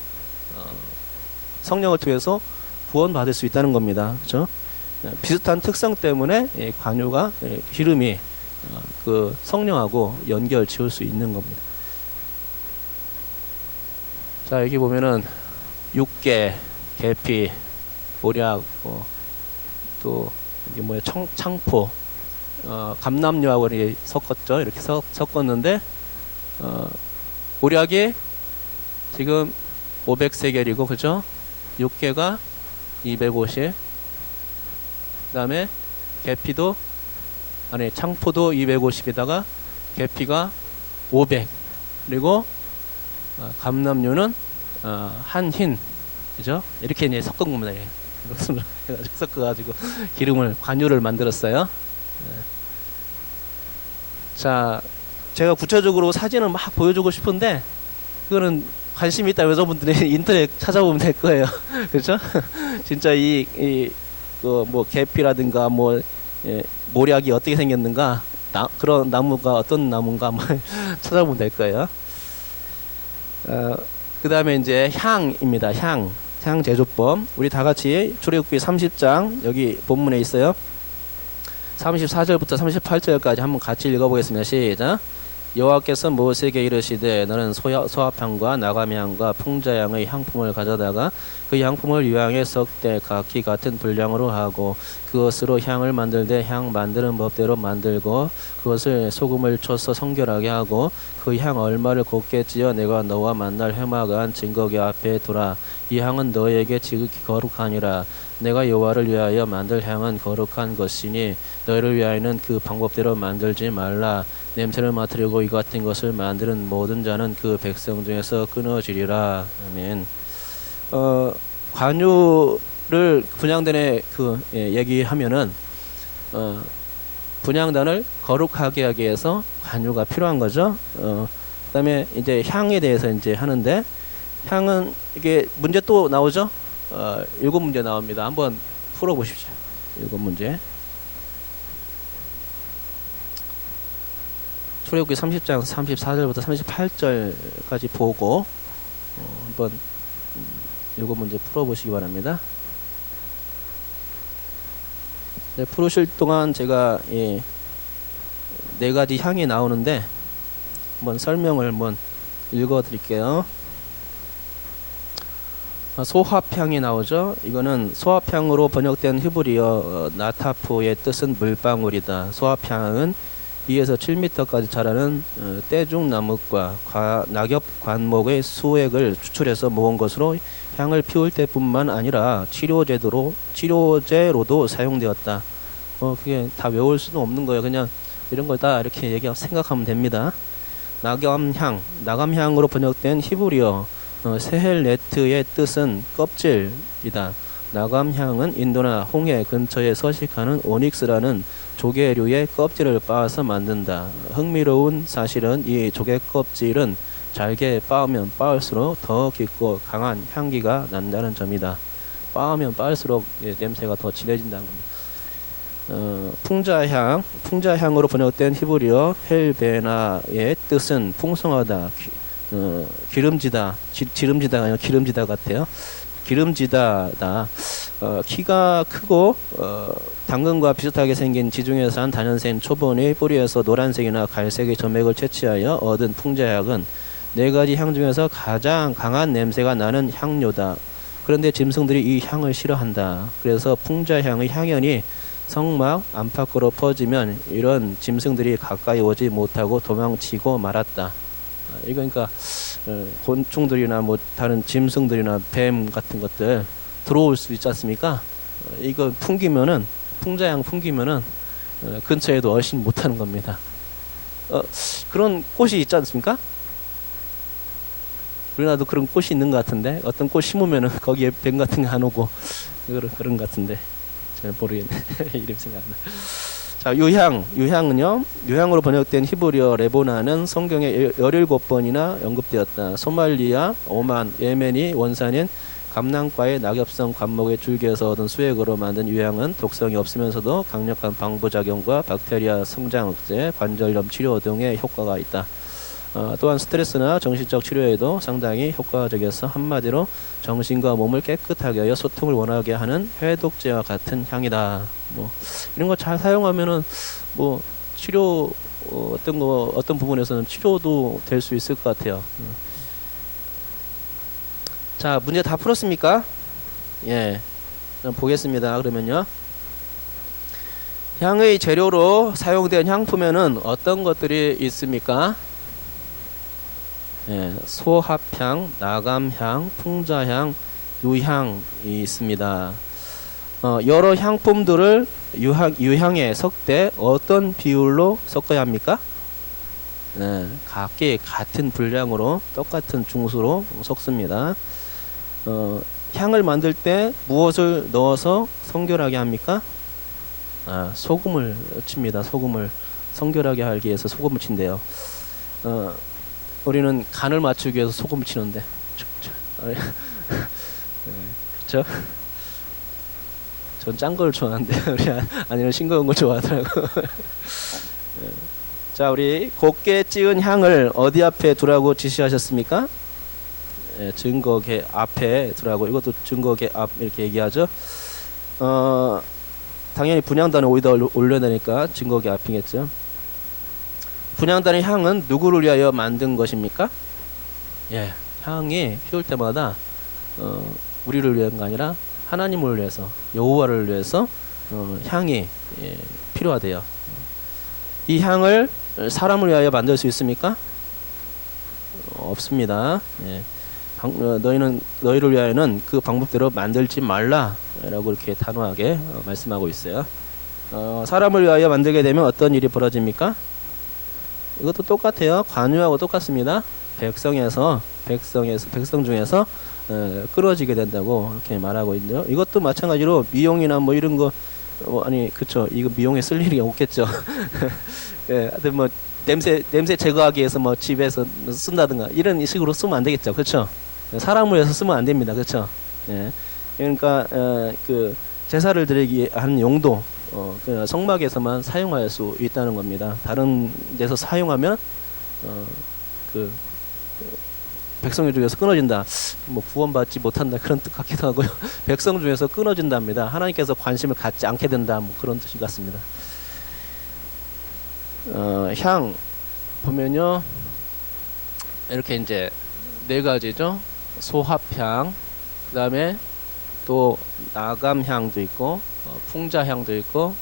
성령을 통해서 구원받을 수 있다는 겁니다. 그렇죠? 비슷한 특성 때문에 관유가 기름이 그 성령하고 연결 지을 수 있는 겁니다. 자, 여기 보면은 육계, 계피, 모략, 또 이게 뭐야 창포, 감람류하고 이렇게 섞었죠. 이렇게 섞었는데 모략이 지금 500세겔이고 그죠? 육계가 250. 그다음에 계피도 창포도 250에다가 계피가 500. 그리고 감람류는 한흰, 그죠? 이렇게 이제 섞은 겁니다. 이것을 섞어가지고 기름을 관유를 만들었어요. 자, 제가 구체적으로 사진을 막 보여주고 싶은데 그거는 관심 있다 여자분들이 인터넷 찾아보면 될 거예요. 그렇죠? 진짜 뭐 계피라든가 뭐 모략이 어떻게 생겼는가, 그런 나무가 어떤 나무인가 한번 찾아보면 될 거예요. 그 다음에 이제 향입니다. 향 제조법. 우리 다 같이 출애굽기 30장 여기 본문에 있어요. 34절부터 38절까지 한번 같이 읽어보겠습니다. 시작. 여호와께서 모세에게 이르시되 너는 소합향과 나감향과 풍자향의 향품을 가져다가 그 향품을 유향의 석대 각기 같은 분량으로 하고 그것으로 향을 만들되 향 만드는 법대로 만들고 그것을 소금을 쳐서 성결하게 하고 그 향 얼마를 곱게 찌어 내가 너와 만날 회막한 증거기 앞에 두라. 이 향은 너에게 지극히 거룩하니라. 내가 여호와를 위하여 만들 향은 거룩한 것이니 너희를 위하여는 그 방법대로 만들지 말라. 냄새를 맡으려고 이 같은 것을 만드는 모든 자는 그 백성 중에서 끊어지리라. 아멘. 관유를 분향단에 얘기하면은 분향단을 거룩하게 하기 위해서 관유가 필요한 거죠. 그다음에 이제 향에 대해서 이제 하는데 향은 이게 문제 또 나오죠. 7문제 나옵니다. 한번 풀어 보십시오. 7문제. 출애굽기 30장 34절부터 38절까지 보고 한번 7문제 풀어보시기 바랍니다. 네, 풀으실 동안 제가 4가지 향이 나오는데 한번 설명을 한번 읽어드릴게요. 소합향이 나오죠. 이거는 소합향으로 번역된 히브리어 나타포의 뜻은 물방울이다. 소합향은 2에서 7m까지 자라는 떼죽나무과 낙엽 관목의 수액을 추출해서 모은 것으로 향을 피울 때뿐만 아니라 치료제로도 사용되었다. 그게 다 외울 수는 없는 거예요. 그냥 이런 걸 다 이렇게 생각하면 됩니다. 나감향으로 번역된 히브리어 세헬레트의 뜻은 껍질이다. 나감향은 인도나 홍해 근처에 서식하는 오닉스라는 조개류의 껍질을 빻아서 만든다. 흥미로운 사실은 이 조개 껍질은 잘게 빻으면 빻을수록 더 깊고 강한 향기가 난다는 점이다. 빻으면 빻을수록 냄새가 더 진해진다는 겁니다. 풍자향으로 번역된 히브리어 헬베나의 뜻은 풍성하다, 기름지다, 지름지다가 아니라 기름지다 같아요. 기름지다다. 키가 크고 당근과 비슷하게 생긴 지중해에서 산 다년생 초본이 뿌리에서 노란색이나 갈색의 점액을 채취하여 얻은 풍자향은 4가지 향 중에서 가장 강한 냄새가 나는 향료다. 그런데 짐승들이 이 향을 싫어한다. 그래서 풍자향의 향연이 성막 안팎으로 퍼지면 이런 짐승들이 가까이 오지 못하고 도망치고 말았다. 이거 그러니까 곤충들이나 뭐 다른 짐승들이나 뱀 같은 것들 들어올 수 있지 않습니까? 이거 풍기면은 풍자향 풍기면은 근처에도 어신 못하는 겁니다. 그런 꽃이 있지 않습니까? 우리나라도 그런 꽃이 있는 것 같은데 어떤 꽃 심으면은 거기에 뱀 같은 거 안 오고 그런 것 같은데 잘 모르겠네. 이름 생각 안 나. 자, 유향은요. 유향으로 번역된 히브리어 레보나는 성경에 17번이나 언급되었다. 소말리아, 오만, 예멘이 원산인 감낭과의 낙엽성 관목의 줄기에서 얻은 수액으로 만든 유향은 독성이 없으면서도 강력한 방부작용과 박테리아 성장 억제, 관절염 치료 등의 효과가 있다. 또한 스트레스나 정신적 치료에도 상당히 효과적이어서 한마디로 정신과 몸을 깨끗하게 하여 소통을 원하게 하는 해독제와 같은 향이다. 뭐 이런 거 잘 사용하면은 뭐 치료 어떤 부분에서는 치료도 될 수 있을 것 같아요. 자, 문제 다 풀었습니까? 예. 그럼 보겠습니다. 그러면요. 향의 재료로 사용된 향품에는 어떤 것들이 있습니까? 예, 소합향, 나감향, 풍자향, 유향이 있습니다. 여러 향품들을 유향에 섞되 어떤 비율로 섞어야 합니까? 각기 같은 분량으로 똑같은 중수로 섞습니다. 향을 만들 때 무엇을 넣어서 성결하게 합니까? 소금을 칩니다. 소금을 성결하게 하기 위해서 소금을 친대요. 우리는 간을 맞추기 위해서 소금을 치는데, 그렇죠? 전 짠 걸 좋아하는데 우리 아니면 싱거운 걸 좋아하더라고. 자, 우리 곱게 찌은 향을 어디 앞에 두라고 지시하셨습니까? 증거계 앞에 두라고. 이것도 증거계 앞 이렇게 얘기하죠. 당연히 분향단을 어디다 올려야 되니까 증거계 앞이겠죠. 분향단의 향은 누구를 위하여 만든 것입니까? 예, 향이 피울 때마다 우리를 위한 게 아니라 하나님을 위해서, 여호와를 위해서 향이 필요하대요. 이 향을 사람을 위하여 만들 수 있습니까? 없습니다. 예. 너희를 위하여는 그 방법대로 만들지 말라라고 이렇게 단호하게 말씀하고 있어요. 사람을 위하여 만들게 되면 어떤 일이 벌어집니까? 이것도 똑같아요. 관유하고 똑같습니다. 백성 중에서 끊어지게 된다고 이렇게 말하고 있는데요. 이것도 마찬가지로 미용이나 뭐 이런 거 그쵸. 이거 미용에 쓸 일이 없겠죠. 예, 하여튼 뭐 냄새 제거하기 위해서 뭐 집에서 쓴다든가 이런 식으로 쓰면 안 되겠죠. 그렇죠? 사람을 위해서 쓰면 안 됩니다. 그렇죠? 예. 그러니까 그 제사를 드리기 하는 용도 그 성막에서만 사용할 수 있다는 겁니다. 다른 데서 사용하면 그 백성 중에서 끊어진다. 뭐 구원받지 못한다 그런 뜻 같기도 하고요. 백성 중에서 끊어진답니다. 하나님께서 관심을 갖지 않게 된다. 뭐 그런 뜻인 것 같습니다. 향 보면요 이렇게 이제 네 가지죠. 소합향, 그다음에 또 나감향도 있고 풍자향도 있고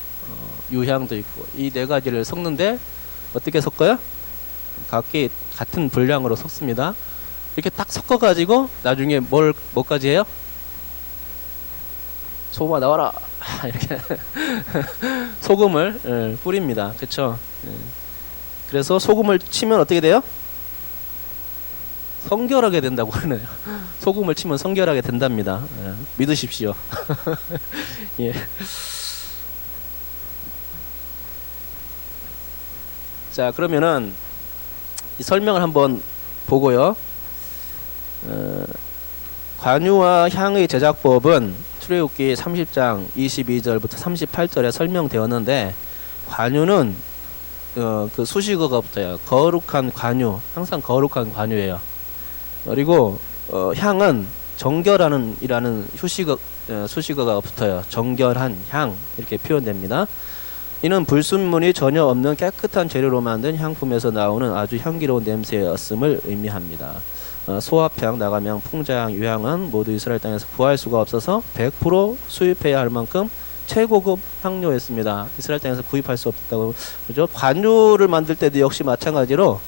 유향도 있고 이 네 가지를 섞는데 어떻게 섞어요? 각기 같은 분량으로 섞습니다. 이렇게 딱 섞어가지고 나중에 뭐까지 해요? 소금아 나와라 이렇게 소금을 뿌립니다. 그렇죠? 그래서 소금을 치면 어떻게 돼요? 성결하게 된다고 그러네요. 소금을 치면 성결하게 된답니다. 믿으십시오. 예. 자, 그러면은 이 설명을 한번 보고요. 관유와 향의 제작법은 출애굽기 30장 22절부터 38절에 설명되었는데 관유는 그 수식어가 붙어요. 거룩한 관유, 항상 거룩한 관유예요. 그리고 향은 정결하는 이라는 수식어가 붙어요. 정결한 향 이렇게 표현됩니다. 이는 불순물이 전혀 없는 깨끗한 재료로 만든 향품에서 나오는 아주 향기로운 냄새였음을 의미합니다. 소합향, 나감향, 풍자향, 유향은 모두 이스라엘 땅에서 구할 수가 없어서 100% 수입해야 할 만큼 최고급 향료였습니다. 이스라엘 땅에서 구입할 수 없다고 그죠? 관유를 만들 때도 역시 마찬가지로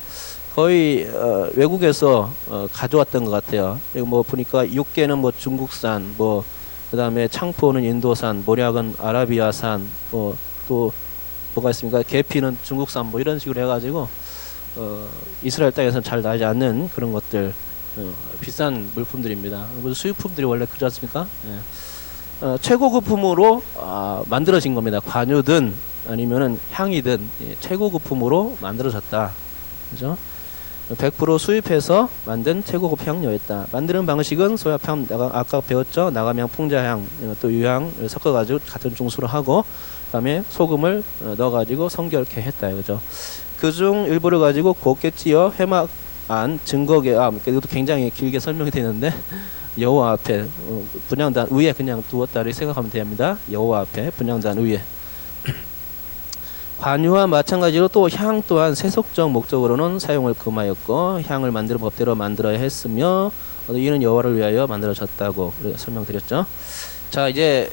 거의 외국에서 가져왔던 것 같아요. 그리고 뭐 보니까 육개는 뭐 중국산, 뭐 그다음에 창포는 인도산, 모략은 아라비아산, 뭐 또 뭐가 있습니까? 계피는 중국산, 뭐 이런 식으로 해가지고 이스라엘 땅에서는 잘 나지 않는 그런 것들, 비싼 물품들입니다. 수입품들이 원래 그렇지 않습니까? 예. 최고급품으로 만들어진 겁니다. 관유든 아니면은 향이든 최고급품으로 만들어졌다. 그죠? 100% 수입해서 만든 최고급 향료였다. 만드는 방식은 소야팜, 아까 배웠죠? 나가명 풍자향, 또 유향 섞어가지고 같은 중수로 하고, 그다음에 소금을 넣어가지고 성결케 했다. 그죠? 그중 일부를 가지고 곱게 찌어 회막안 증거계, 이것도 굉장히 길게 설명이 되는데, 여호와 앞에 분향단 위에 그냥 두었다 이렇게 생각하면 됩니다. 여호와 앞에 분향단 위에. 관유와 마찬가지로 또 향 또한 세속적 목적으로는 사용을 금하였고, 향을 만드는 법대로 만들어야 했으며, 이는 여호와를 위하여 만들어졌다고 설명드렸죠. 자, 이제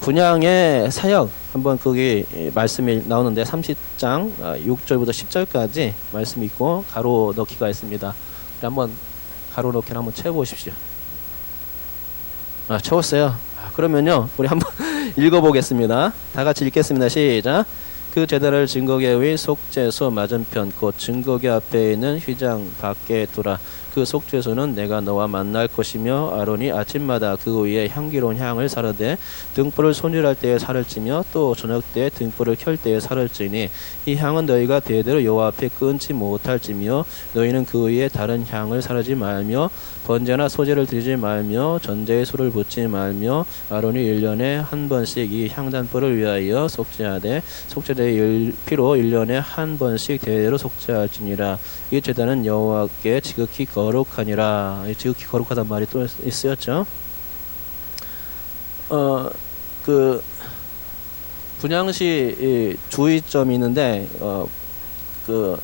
분향의 사역 한번 거기 말씀이 나오는데 30장 6절부터 10절까지 말씀이 있고 가로 넣기가 있습니다. 한번 가로 넣기를 한번 채워보십시오. 채웠어요. 그러면요 우리 한번 읽어보겠습니다. 다 같이 읽겠습니다. 시작. 그 제단을 증거궤의 속죄소 맞은편 곧 증거궤 앞에 있는 휘장 밖에 두라. 그 속죄소는 내가 너와 만날 것이며 아론이 아침마다 그 위에 향기로운 향을 사르되 등불을 손질할 때에 살을 찌며 또 저녁 때 등불을 켤 때에 살을 찌니 이 향은 너희가 대대로 여호와 앞에 끊지 못할지며 너희는 그 위에 다른 향을 사르지 말며 번제나 소제를 드리지 말며 전제에 소를 붓지 말며 아론이 1년에 한 번씩 이 향단불을 위하여 속죄하되 속죄제의 피로 1년에 한 번씩 대대로 속죄할지니라. 이 제단은 여호와께 지극히 거룩하니라. 지극히 거룩하단 말이 또 쓰였죠. 그 분향시 주의점이 있는데 그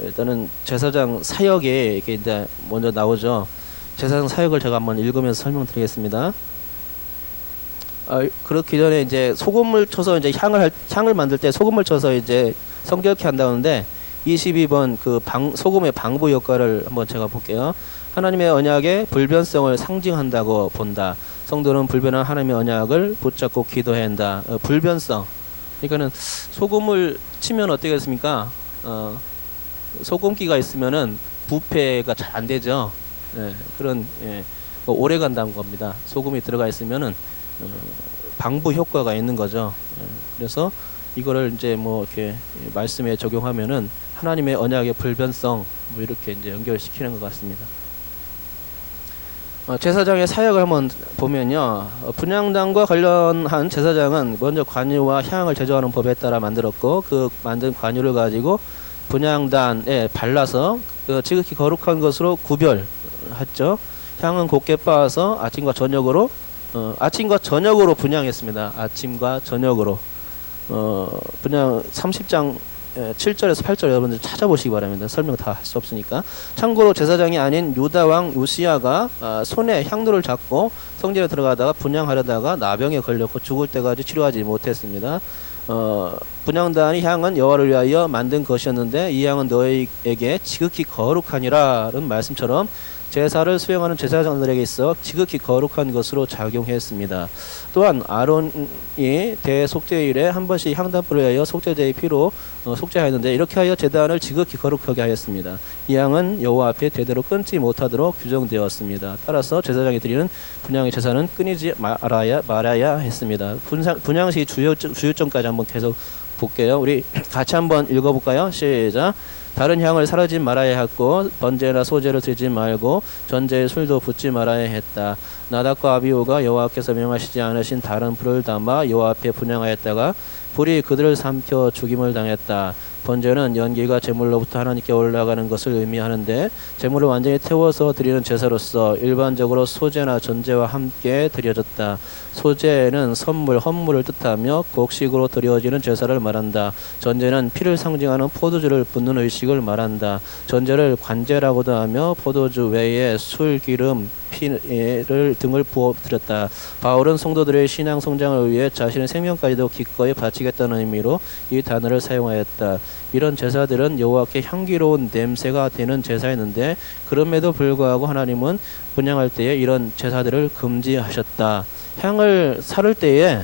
일단은 제사장 사역에 이게 이제 먼저 나오죠. 제사장 사역을 제가 한번 읽으면서 설명드리겠습니다. 그렇기 전에 이제 소금을 쳐서 이제 향을 만들 때 소금을 쳐서 이제 성결케 한다는데 22번 그 소금의 방부 효과를 한번 제가 볼게요. 하나님의 언약의 불변성을 상징한다고 본다. 성도는 불변한 하나님의 언약을 붙잡고 기도해야 한다. 불변성. 그러니까는 소금을 치면 어떻겠습니까? 소금기가 있으면은 부패가 잘 안 되죠. 그런 뭐 오래 간다는 겁니다. 소금이 들어가 있으면은 방부 효과가 있는 거죠. 그래서 이거를 이제 뭐 이렇게 말씀에 적용하면은 하나님의 언약의 불변성 뭐 이렇게 이제 연결시키는 것 같습니다. 제사장의 사역을 한번 보면요. 분향단과 관련한 제사장은 먼저 관유와 향을 제조하는 법에 따라 만들었고 그 만든 관유를 가지고 분향단에 발라서 지극히 거룩한 것으로 구별했죠. 향은 곱게 빻아서 아침과 저녁으로 분향했습니다. 아침과 저녁으로. 분향 30장 7절에서 8절 여러분들 찾아보시기 바랍니다. 설명 다 할 수 없으니까. 참고로 제사장이 아닌 유다 왕 요시야가 손에 향로를 잡고 성전에 들어가다가 분향하려다가 나병에 걸렸고 죽을 때까지 치료하지 못했습니다. 분향단이 향은 여호와를 위하여 만든 것이었는데 이 향은 너희에게 지극히 거룩하니라는 말씀처럼 제사를 수행하는 제사장들에게 있어 지극히 거룩한 것으로 작용했습니다. 또한 아론이 대속죄일에 한 번씩 향단불을 하여 속죄제의 피로 속죄하였는데 이렇게 하여 제단을 지극히 거룩하게 하였습니다. 이 향은 여호와 앞에 대대로 끊지 못하도록 규정되었습니다. 따라서 제사장이 드리는 분향의 제사는 끊이지 말아야 했습니다. 분향시 주요점까지 한번 계속 볼게요. 우리 같이 한번 읽어볼까요? 시작. 다른 향을 사르지 말아야 했고 번제나 소제를 드리지 말고 전제에 술도 붓지 말아야 했다. 나답과 아비후가 여호와께서 명하시지 않으신 다른 불을 담아 여호와 앞에 분향하였다가 불이 그들을 삼켜 죽임을 당했다. 번제는 연기가 제물로부터 하나님께 올라가는 것을 의미하는데 제물을 완전히 태워서 드리는 제사로서 일반적으로 소제나 전제와 함께 드려졌다. 소제는 선물, 헌물을 뜻하며 곡식으로 드려지는 제사를 말한다. 전제는 피를 상징하는 포도주를 붓는 의식을 말한다. 전제를 관제라고도 하며 포도주 외에 술, 기름, 피를 등을 부어 드렸다. 바울은 성도들의 신앙 성장을 위해 자신의 생명까지도 기꺼이 바치겠다는 의미로 이 단어를 사용하였다. 이런 제사들은 여호와께 향기로운 냄새가 되는 제사였는데 그럼에도 불구하고 하나님은 분향할 때에 이런 제사들을 금지하셨다. 향을 사를 때에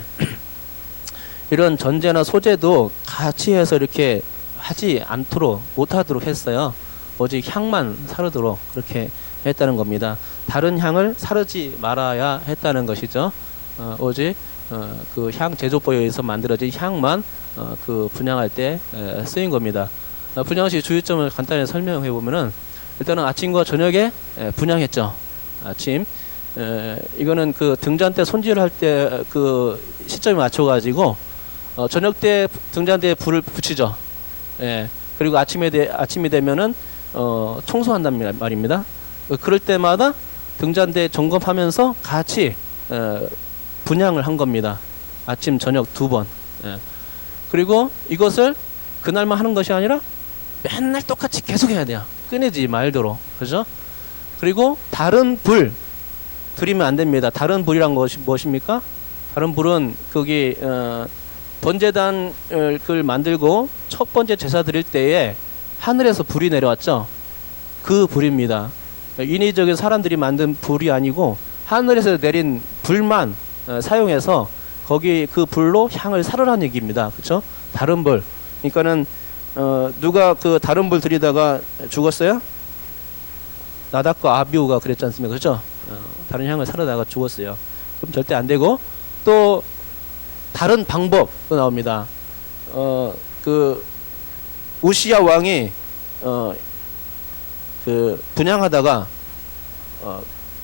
이런 전제나 소제도 같이 해서 이렇게 하지 않도록 못하도록 했어요. 오직 향만 사르도록 그렇게 했다는 겁니다. 다른 향을 사르지 말아야 했다는 것이죠. 오직 그 향 제조법에 의해서 만들어진 향만 그 분향할 때 쓰인 겁니다. 분향시 주의점을 간단히 설명해 보면은 일단은 아침과 저녁에 분향했죠. 아침 이거는 그 등잔 때 손질할 때 그 시점에 맞춰 가지고 저녁 때 등잔대에 불을 붙이죠. 예. 그리고 아침이 되면은 청소한단 말입니다. 그럴 때마다 등잔대 점검하면서 같이 분향을 한 겁니다. 아침 저녁 2번. 예. 그리고 이것을 그날만 하는 것이 아니라 맨날 똑같이 계속 해야 돼요. 끊이지 말도록. 그죠? 그리고 다른 불 드리면 안 됩니다. 다른 불이란 것이 무엇입니까? 다른 불은 거기 번제단을 만들고 첫 번째 제사 드릴 때에 하늘에서 불이 내려왔죠. 그 불입니다. 인위적인 사람들이 만든 불이 아니고 하늘에서 내린 불만 사용해서 거기 그 불로 향을 사르라는 얘기입니다. 그렇죠? 다른 불. 그러니까는 누가 그 다른 불 들이다가 죽었어요? 나답과 아비후가 그랬지 않습니까? 그렇죠? 다른 향을 사르다가 죽었어요. 그럼 절대 안 되고 또 다른 방법도 나옵니다. 그 우시야 왕이 그 분향하다가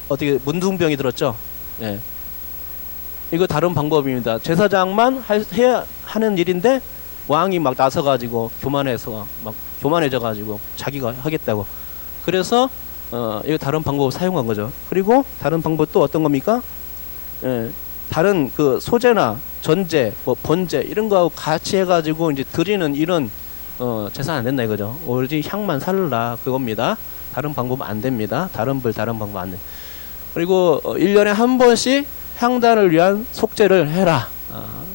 어떻게 문둥병이 들었죠. 네. 이거 다른 방법입니다. 제사장만 해야 하는 일인데 왕이 막 나서가지고 교만해져가지고 자기가 하겠다고. 그래서 이거 다른 방법을 사용한 거죠. 그리고 다른 방법 또 어떤 겁니까? 다른 그 소제나 전제, 뭐 번제 이런 거하고 같이 해가지고 이제 드리는 이런 제사는 안 된다 이거죠. 오로지 향만 살라 그겁니다. 다른 방법은 안 됩니다. 다른 방법 안 돼. 그리고 1년에 한 번씩 향단을 위한 속죄를 해라.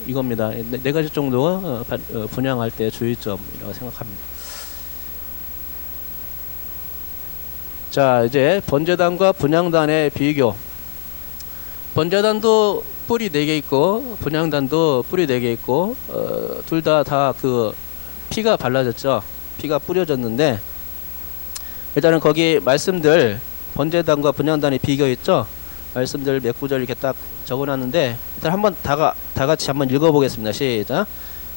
이겁니다. 네 가지 정도가 분향할 때 주의점이라고 생각합니다. 자, 이제 번제단과 분향단의 비교. 번제단도 뿔이 4개 있고 분향단도 뿔이 4개 있고 둘 다 그 피가 발라졌죠. 피가 뿌려졌는데 일단은 거기 말씀들 번제단과 분향단의 비교 있죠. 말씀들 몇 구절 이렇게 딱 적어놨는데 일단 한번 다 같이 한번 읽어보겠습니다. 시작.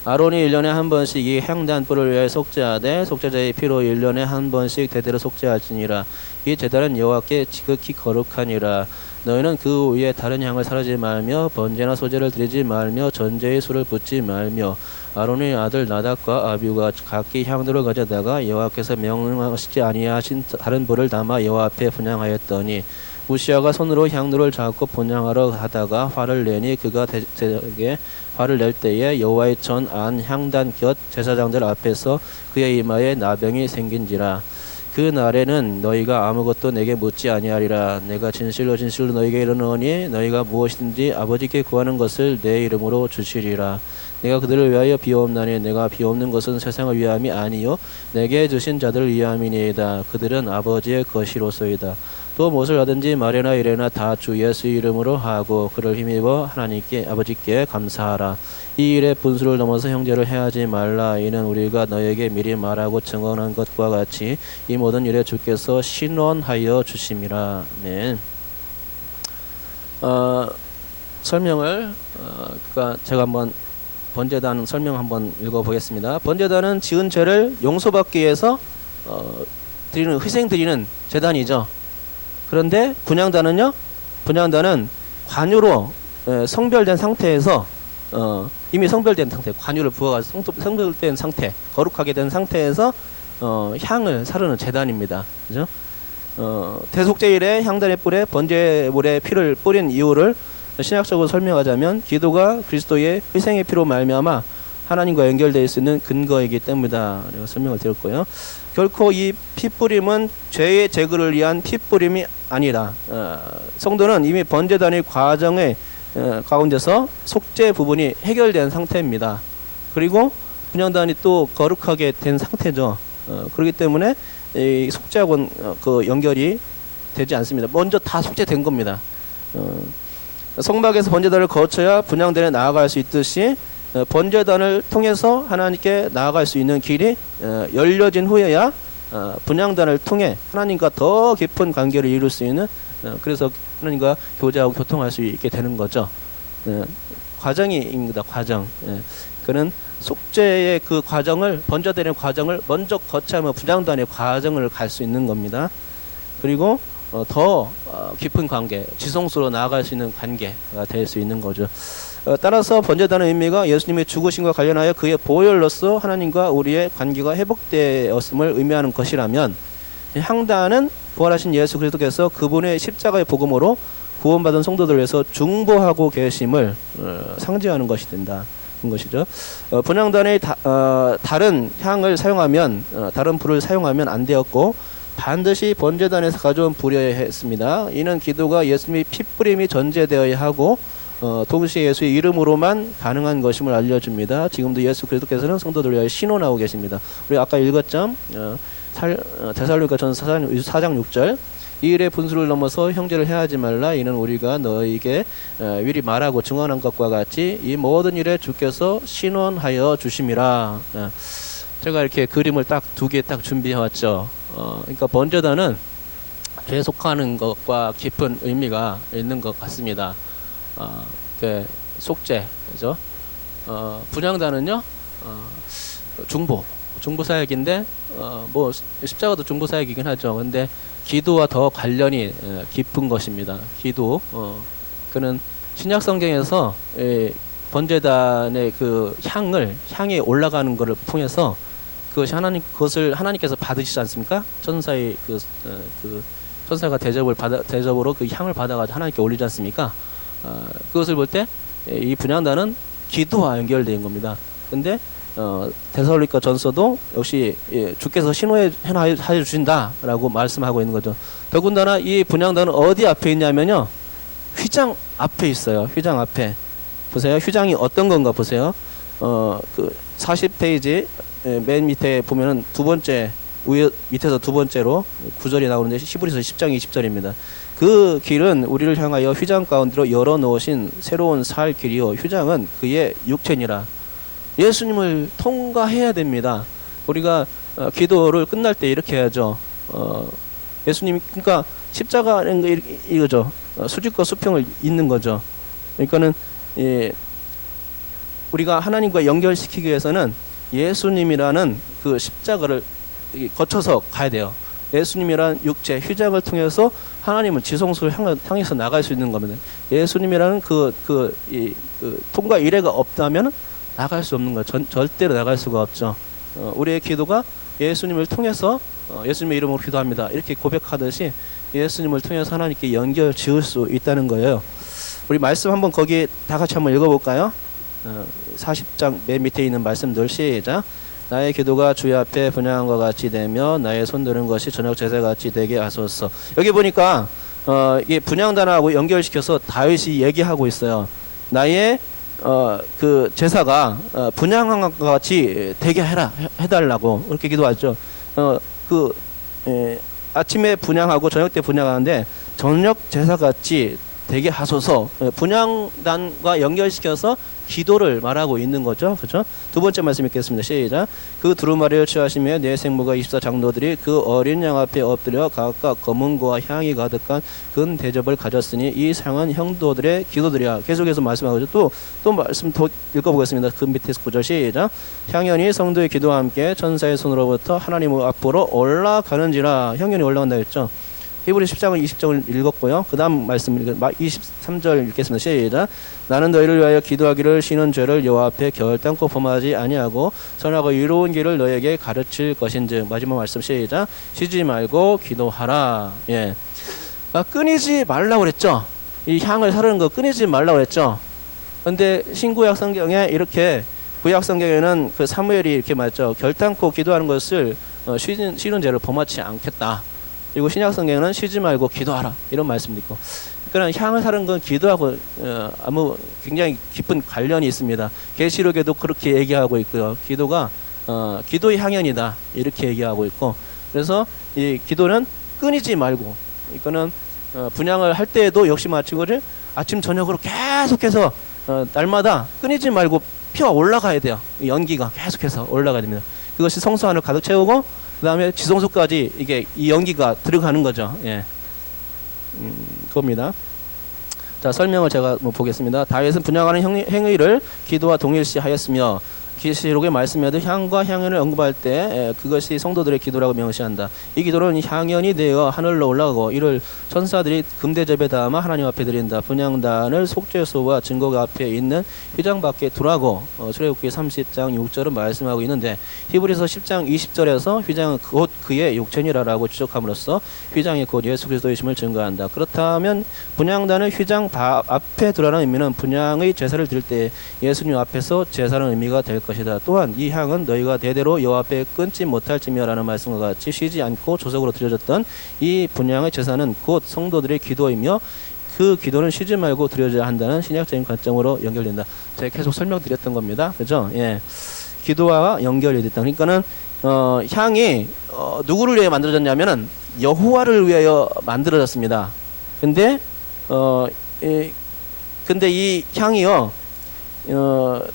아론이 1년에 한 번씩 이 향단 뿔을 위하여 속죄하되 속죄자의 피로 1년에 한 번씩 대대로 속죄할지니라. 이 제단은 여호와께 지극히 거룩하니라. 너희는 그 위에 다른 향을 사르지 말며 번제나 소제를 드리지 말며 전제의 술을 붓지 말며 아론의 아들 나답과 아비후가 각기 향로를 가져다가 여호와께서 명하시지 아니하신 다른 불을 담아 여호와 앞에 분향하였더니 우시아가 손으로 향로를 잡고 분향하러 하다가 화를 내니 그가 대적에게 화를 낼 때에 여호와의 전 안 향단 곁 제사장들 앞에서 그의 이마에 나병이 생긴지라. 그 날에는 너희가 아무것도 내게 묻지 아니하리라. 내가 진실로 너희에게 이르노니 너희가 무엇이든지 아버지께 구하는 것을 내 이름으로 주시리라. 내가 그들을 위하여 비옵나니 내가 비옵는 것은 세상을 위함이 아니요 내게 주신 자들을 위함이니이다. 그들은 아버지의 것이로소이다. 또 무엇을 하든지 말이나 이래나 다 주 예수 이름으로 하고 그를 힘입어 하나님께 아버지께 감사하라. 이 일의 분수를 넘어서 형제를 해하지 말라. 이는 우리가 너에게 미리 말하고 증언한 것과 같이 이 모든 일에 주께서 신원하여 주심이라. 아멘. 설명을 그러니까 제가 한번 번제단 설명 한번 읽어보겠습니다. 번제단은 지은 죄를 용서받기 위해서 드리는 희생 드리는 제단이죠. 그런데 분향단은요? 분향단은 관유로 성별된 상태에서 이미 성별된 상태, 관유를 부어가지고 성별된 상태, 거룩하게 된 상태에서 향을 사르는 제단입니다. 그죠? 대속제일에 향단의 뿔에 번제물의 피를 뿌린 이유를 신학적으로 설명하자면 기도가 그리스도의 희생의 피로 말미암아 하나님과 연결될 수 있는 근거이기 때문이다. 라고 설명을 드렸고요. 결코 이 피뿌림은 죄의 제거를 위한 피뿌림이 아니라 성도는 이미 번제단의 과정의 가운데서 속죄 부분이 해결된 상태입니다. 그리고 분향단이 또 거룩하게 된 상태죠. 그렇기 때문에 이 속죄하고는 그 연결이 되지 않습니다. 먼저 다 속죄된 겁니다. 성막에서 번제단을 거쳐야 분향단에 나아갈 수 있듯이 번제단을 통해서 하나님께 나아갈 수 있는 길이 열려진 후에야 분향단을 통해 하나님과 더 깊은 관계를 이룰 수 있는 그래서 하나님과 교제하고 교통할 수 있게 되는 거죠. 과정입니다. 과정. 그는 속죄의 그 과정을 번제되는 과정을 먼저 거쳐야만 분향단의 과정을 갈 수 있는 겁니다. 그리고 더 깊은 관계, 지성소로 나아갈 수 있는 관계가 될 수 있는 거죠. 따라서 번제단의 의미가 예수님의 죽으심과 관련하여 그의 보혈로서 하나님과 우리의 관계가 회복되었음을 의미하는 것이라면, 향단은 부활하신 예수 그리스도께서 그분의 십자가의 복음으로 구원받은 성도들을 위해서 중보하고 계심을 상징하는 것이 된다. 것이죠. 분향단의 다른 향을 사용하면 다른 불을 사용하면 안 되었고 반드시 번제단에서 가져온 불이어야 했습니다. 이는 기도가 예수님의 피뿌림이 전제되어야 하고 동시에 예수의 이름으로만 가능한 것임을 알려줍니다. 지금도 예수 그리스도께서는 성도들을 위하여 신원하고 계십니다. 우리 아까 읽었죠. 데살로니가전서 4장 6절 이 일의 분수를 넘어서 형제를 해하지 말라. 이는 우리가 너에게 미리 말하고 증언한 것과 같이 이 모든 일에 주께서 신원하여 주심이라. 제가 이렇게 그림을 딱 두 개 딱 준비해 왔죠. 그러니까 번제단은 죄에 속하는 것과 깊은 의미가 있는 것 같습니다. 그 속죄, 그죠? 분향단은요, 중보 사역인데 뭐 십자가도 중보 사역이긴 하죠. 근데 기도와 더 관련이 깊은 것입니다. 기도. 그는 신약 성경에서 번제단의 그 향이 올라가는 것을 통해서 그것을 하나님께서 받으시지 않습니까? 천사의 천사가 대접으로 그 향을 받아가지고 하나님께 올리지 않습니까? 그것을 볼 때 이 분향단은 기도와 연결된 겁니다. 근데 데살로니가 전서도 역시 주께서 신호해 주신다라고 말씀하고 있는 거죠. 더군다나 이 분향단은 어디 앞에 있냐면요, 휘장 앞에 있어요. 휘장 앞에 보세요. 휘장이 어떤 건가 보세요. 그 40페이지 맨 밑에 보면은 두 번째 밑에서 두 번째로 구절이 나오는데 히브리서 10장 20절입니다. 그 길은 우리를 향하여 휘장 가운데로 열어 놓으신 새로운 살 길이요 휴장은 그의 육체니라. 예수님을 통과해야 됩니다. 우리가 기도를 끝날 때 이렇게 해야죠. 예수님, 그러니까 십자가는 이거죠. 수직과 수평을 잇는 거죠. 그러니까는 우리가 하나님과 연결시키기 위해서는 예수님이라는 그 십자가를 거쳐서 가야 돼요. 예수님이라는 육체 휘장을 통해서 하나님은 지성소를 향해서 나갈 수 있는 겁니다. 예수님이라는 그 통과 이래가 없다면 나갈 수 없는 거예요. 절대로 나갈 수가 없죠. 우리의 기도가 예수님을 통해서 예수님의 이름으로 기도합니다. 이렇게 고백하듯이 예수님을 통해서 하나님께 연결 지을 수 있다는 거예요. 우리 말씀 한번 거기 다 같이 한번 읽어볼까요? 40장 맨 밑에 있는 말씀들 시작. 나의 기도가 주의 앞에 분향함과 같이 되며 나의 손드는 것이 저녁 제사같이 되게 하소서. 여기 보니까 이게 분향단하고 연결시켜서 다윗이 얘기하고 있어요. 나의 그 제사가 분향함과 같이 되게 해달라고 그렇게 기도하죠. 아침에 분향하고 저녁 때 분향하는데 저녁 제사같이 되게 하소서. 분향단과 연결시켜서 기도를 말하고 있는 거죠. 그렇죠? 두 번째 말씀 읽겠습니다. 시작. 그 두루마리를 취하시며 내 생모가 24장로들이 그 어린 양 앞에 엎드려 각각 검은고와 향이 가득한 큰 대접을 가졌으니 이 상은 형도들의 기도들이야. 계속해서 말씀하고 있죠. 또 말씀 더 읽어보겠습니다. 그 밑에서 9절 시작. 향연이 성도의 기도와 함께 천사의 손으로부터 하나님 앞으로 올라가는지라. 향연이 올라간다 했죠. 히브리 10장은 20절을 읽었고요. 그 다음 말씀 23절 읽겠습니다. 시작. 나는 너희를 위하여 기도하기를 쉬는 죄를 여호와 앞에 결단코 범하지 아니하고 선하고 의로운 길을 너에게 가르칠 것인즉. 마지막 말씀 시작. 쉬지 말고 기도하라. 예. 끊이지 말라고 그랬죠. 이 향을 사르는 거 끊이지 말라고 그랬죠. 근데 신구약 성경에 이렇게 구약 성경에는 그 사무엘이 이렇게 말했죠. 결단코 기도하는 것을 쉬는 죄를 범하지 않겠다. 그리고 신약 성경에는 쉬지 말고 기도하라 이런 말씀도 있고. 그러니까 향을 사는 건 기도하고 아무 굉장히 깊은 관련이 있습니다. 계시록에도 그렇게 얘기하고 있고요. 기도가 기도의 향연이다 이렇게 얘기하고 있고, 그래서 이 기도는 끊이지 말고, 이거는 분향을 할 때에도 역시 마찬가지로 아침 저녁으로 계속해서 날마다 끊이지 말고 피어 올라가야 돼요. 이 연기가 계속해서 올라가야 됩니다. 그것이 성소 안을 가득 채우고 그 다음에 지성소까지 이게 이 연기가 들어가는 거죠. 예. 그겁니다. 자, 설명을 제가 보겠습니다. 다윗은 분향하는 행위를 기도와 동일시하였으며, 계시록의 말씀에도 향과 향연을 언급할 때 그것이 성도들의 기도라고 명시한다. 이 기도는 향연이 되어 하늘로 올라가고 이를 천사들이 금대접에 담아 하나님 앞에 드린다. 분향단을 속죄소와 증거가 앞에 있는 휘장 밖에 두라고 출애굽기 30장 6절은 말씀하고 있는데, 히브리서 10장 20절에서 휘장은 곧 그의 육체니라라고 지적함으로써 휘장이 곧 예수 그리스도이심을 증거한다. 그렇다면 분향단을 휘장 앞에 두라는 의미는 분향의 제사를 드릴 때 예수님 앞에서 제사는 의미가 될 것이다. 또한 이 향은 너희가 대대로 여호와 앞에 끊지 못할지며라는 말씀과 같이 쉬지 않고 조석으로 드려졌던 이 분향의 제사는 곧 성도들의 기도이며, 그 기도는 쉬지 말고 드려져야 한다는 신약적인 관점으로 연결된다. 제가 계속 설명드렸던 겁니다. 그죠? 예. 기도와 연결이 됐다. 그러니까는 향이 누구를 위해 만들어졌냐면은 여호와를 위하여 만들어졌습니다. 근데 이 향이요,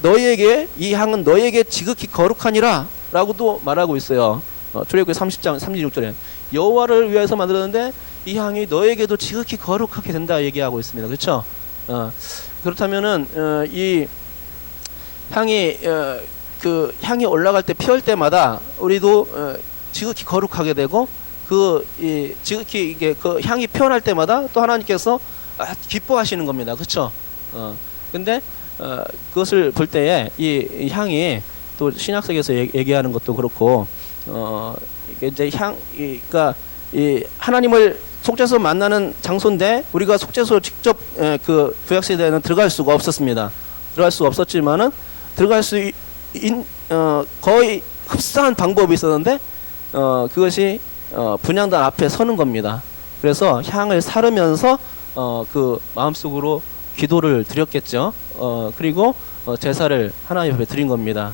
너희에게, 이 향은 너희에게 지극히 거룩하니라 라고도 말하고 있어요. 출애굽기 30장 36절에 여호와를 위해서 만들었는데 이 향이 너희에게도 지극히 거룩하게 된다 얘기하고 있습니다. 그렇죠? 그렇다면은 이 향이 그 향이 올라갈 때 피울 때마다 우리도 지극히 거룩하게 되고, 지극히 이게 그 향이 피어날 때마다 또 하나님께서 기뻐하시는 겁니다. 그렇죠? 근데 그것을 볼 때에 이 향이 또 신약성에서 얘기하는 것도 그렇고, 이게 이제 그러니까 이 하나님을 속죄소 만나는 장소인데, 우리가 속죄소 직접 그 구약 시대에는 들어갈 수가 없었습니다. 들어갈 수가 없었지만은 들어갈 수 거의 흡사한 방법이 있었는데, 그것이 분향단 앞에 서는 겁니다. 그래서 향을 사르면서 그 마음속으로 기도를 드렸겠죠. 그리고 제사를 하나님 앞에 드린 겁니다.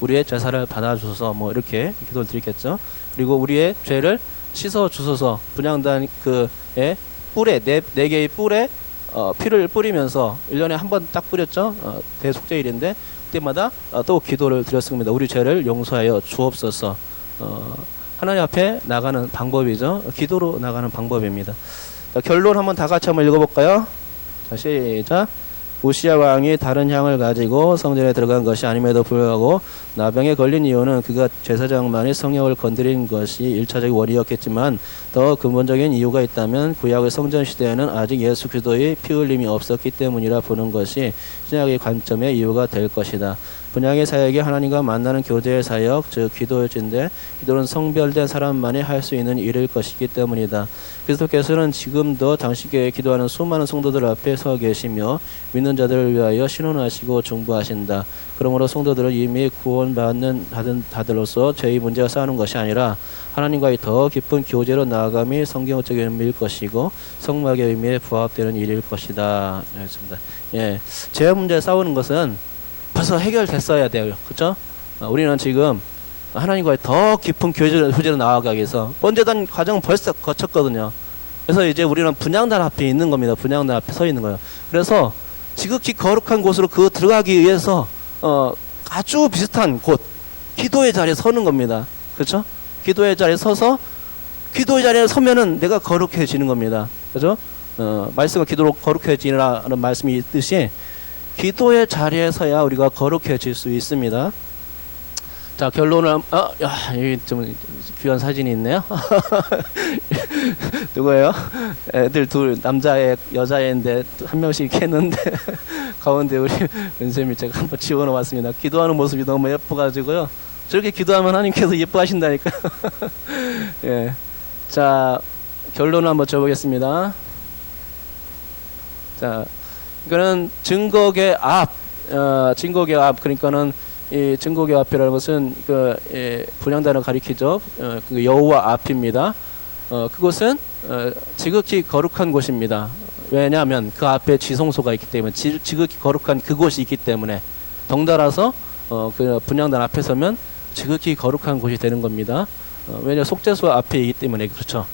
우리의 제사를 받아주소서, 뭐 이렇게 기도를 드리겠죠. 그리고 우리의 죄를 씻어 주소서. 분향단 그의 뿔에 네 개의 뿔에 피를 뿌리면서 1년에 한 번 딱 뿌렸죠. 대속죄일인데 그때마다 또 기도를 드렸습니다. 우리 죄를 용서하여 주옵소서. 하나님 앞에 나가는 방법이죠. 기도로 나가는 방법입니다. 자, 결론 한번 다 같이 한번 읽어볼까요? 자, 시작. 우시야 왕이 다른 향을 가지고 성전에 들어간 것이 아님에도 불구하고 나병에 걸린 이유는 그가 제사장만이 성령을 건드린 것이 1차적인 원인이었겠지만, 더 근본적인 이유가 있다면 구약의 성전 시대에는 아직 예수 그리스도의 피 흘림이 없었기 때문이라 보는 것이 신약의 관점의 이유가 될 것이다. 분향의 사역이 하나님과 만나는 교제의 사역, 즉 기도일진데, 기도는 성별된 사람만이 할 수 있는 일일 것이기 때문이다. 그리스도께서는 지금도 당신께 기도하는 수많은 성도들 앞에 서 계시며 믿는 자들을 위하여 신원하시고 중보하신다. 그러므로 성도들은 이미 구원받은 자들로서 죄의 문제가 쌓이는 것이 아니라 하나님과의 더 깊은 교제로 나아감이 성경적 의미일 것이고 성막의 의미에 부합되는 일일 것이다. 알겠습니다. 예, 죄 문제 싸우는 것은 벌써 해결됐어야 돼요. 그렇죠? 우리는 지금 하나님과의 더 깊은 교제로 나아가기 위해서 번제단 과정은 벌써 거쳤거든요. 그래서 이제 우리는 분향단 앞에 있는 겁니다. 분향단 앞에 서 있는 거예요. 그래서 지극히 거룩한 곳으로 들어가기 위해서 아주 비슷한 곳, 기도의 자리에 서는 겁니다. 그렇죠? 기도의 자리에 서서, 기도의 자리에 서면은 내가 거룩해지는 겁니다. 그렇죠? 말씀과 기도로 거룩해지라는 말씀이 있듯이 기도의 자리에 서야 우리가 거룩해질 수 있습니다. 자, 결론을 여기 좀 귀한 사진이 있네요. 누구예요? 애들 둘, 남자애 여자애인데 한 명씩 이렇게 했는데 가운데 우리 은쌤이 제가 한번 지원해왔습니다. 기도하는 모습이 너무 예뻐가지고요. 저렇게 기도하면 하나님께서 예뻐하신다니까. 예. 자, 결론을 한번 줘보겠습니다. 자, 이거는 증거계 앞, 증거계 앞, 그러니까는 이 증거계 앞이라는 것은 분향단을 가리키죠. 그 여호와 앞입니다. 그것은 지극히 거룩한 곳입니다. 왜냐하면 그 앞에 지성소가 있기 때문에, 지극히 거룩한 그곳이 있기 때문에, 덩달아서 그 분향단 앞에 서면 지극히 거룩한 곳이 되는 겁니다. 왜냐, 속죄소 앞에 있기 때문에. 그렇죠.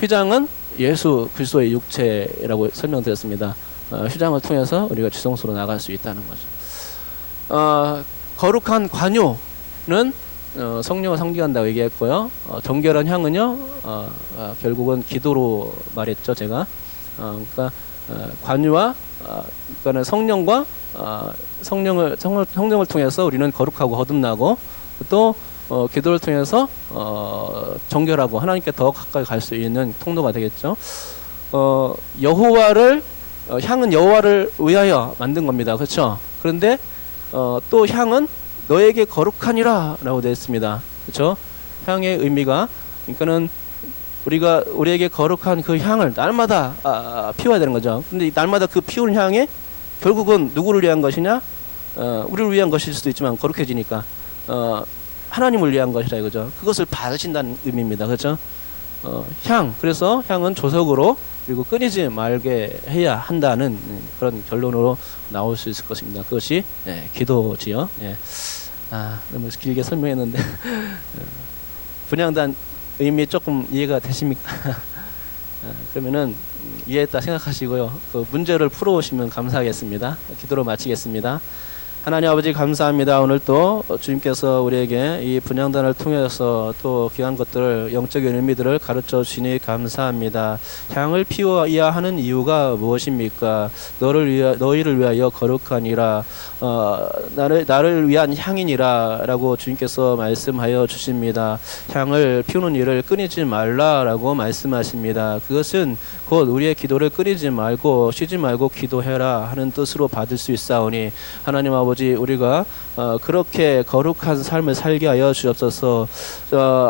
휘장은 예수 그리스도의 육체라고 설명드렸습니다. 휘장을 통해서 우리가 지성소로 나갈 수 있다는 거죠. 거룩한 관유는 성령을 상징한다고 얘기했고요. 정결한 향은요, 결국은 기도로 말했죠, 제가. 그러니까 관유와 그러니까는 성령과 성령을 통해서 우리는 거룩하고 거듭나고, 또 기도를 통해서 정결하고 하나님께 더 가까이 갈 수 있는 통로가 되겠죠. 향은 여호와를 위하여 만든 겁니다. 그렇죠? 그런데 또 향은 너에게 거룩하니라라고 되어 있습니다. 그렇죠? 향의 의미가, 그러니까는 우리에게 거룩한 그 향을 날마다 피워야 되는 거죠. 근데 날마다 그 피우는 향에 결국은 누구를 위한 것이냐? 우리를 위한 것일 수도 있지만, 거룩해지니까 하나님을 위한 것이라 이거죠. 그것을 받으신다는 의미입니다. 그렇죠? 그래서 향은 조석으로, 그리고 끊이지 말게 해야 한다는 그런 결론으로 나올 수 있을 것입니다. 그것이 기도지요. 너무 길게 설명했는데 분향단 의미 조금 이해가 되십니까? 그러면은 이해했다 생각하시고요. 그 문제를 풀어오시면 감사하겠습니다. 기도로 마치겠습니다. 하나님 아버지, 감사합니다. 오늘 또 주님께서 우리에게 이 분향단을 통해서 또 귀한 것들을, 영적인 의미들을 가르쳐 주시니 감사합니다. 향을 피워야 하는 이유가 무엇입니까? 너희를 위하여 거룩하니라, 나를 위한 향이니라 라고 주님께서 말씀하여 주십니다. 향을 피우는 일을 끊이지 말라라고 말씀하십니다. 그것은 곧 우리의 기도를 끊이지 말고 쉬지 말고 기도해라 하는 뜻으로 받을 수 있사오니, 하나님 아버지, 우리가 그렇게 거룩한 삶을 살게 하여 주옵소서.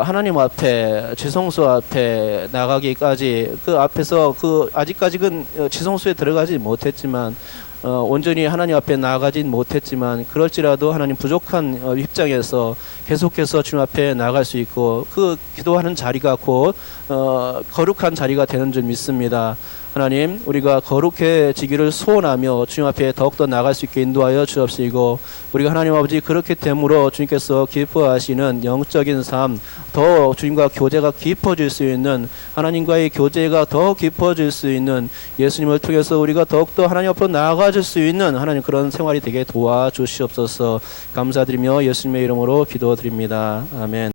하나님 앞에, 지성소 앞에 나가기까지, 그 앞에서 아직까지는 지성소에 들어가지 못했지만, 온전히 하나님 앞에 나아가진 못했지만, 그럴지라도 하나님 부족한 입장에서 계속해서 주님 앞에 나아갈 수 있고, 그 기도하는 자리가 곧 거룩한 자리가 되는 줄 믿습니다. 하나님, 우리가 거룩해지기를 소원하며 주님 앞에 더욱더 나아갈 수 있게 인도하여 주옵시고, 우리가 하나님 아버지 그렇게 됨으로 주님께서 기뻐하시는 영적인 삶, 더 주님과 교제가 깊어질 수 있는, 하나님과의 교제가 더 깊어질 수 있는, 예수님을 통해서 우리가 더욱더 하나님 앞으로 나아가질 수 있는 하나님 그런 생활이 되게 도와주시옵소서. 감사드리며 예수님의 이름으로 기도드립니다. 아멘.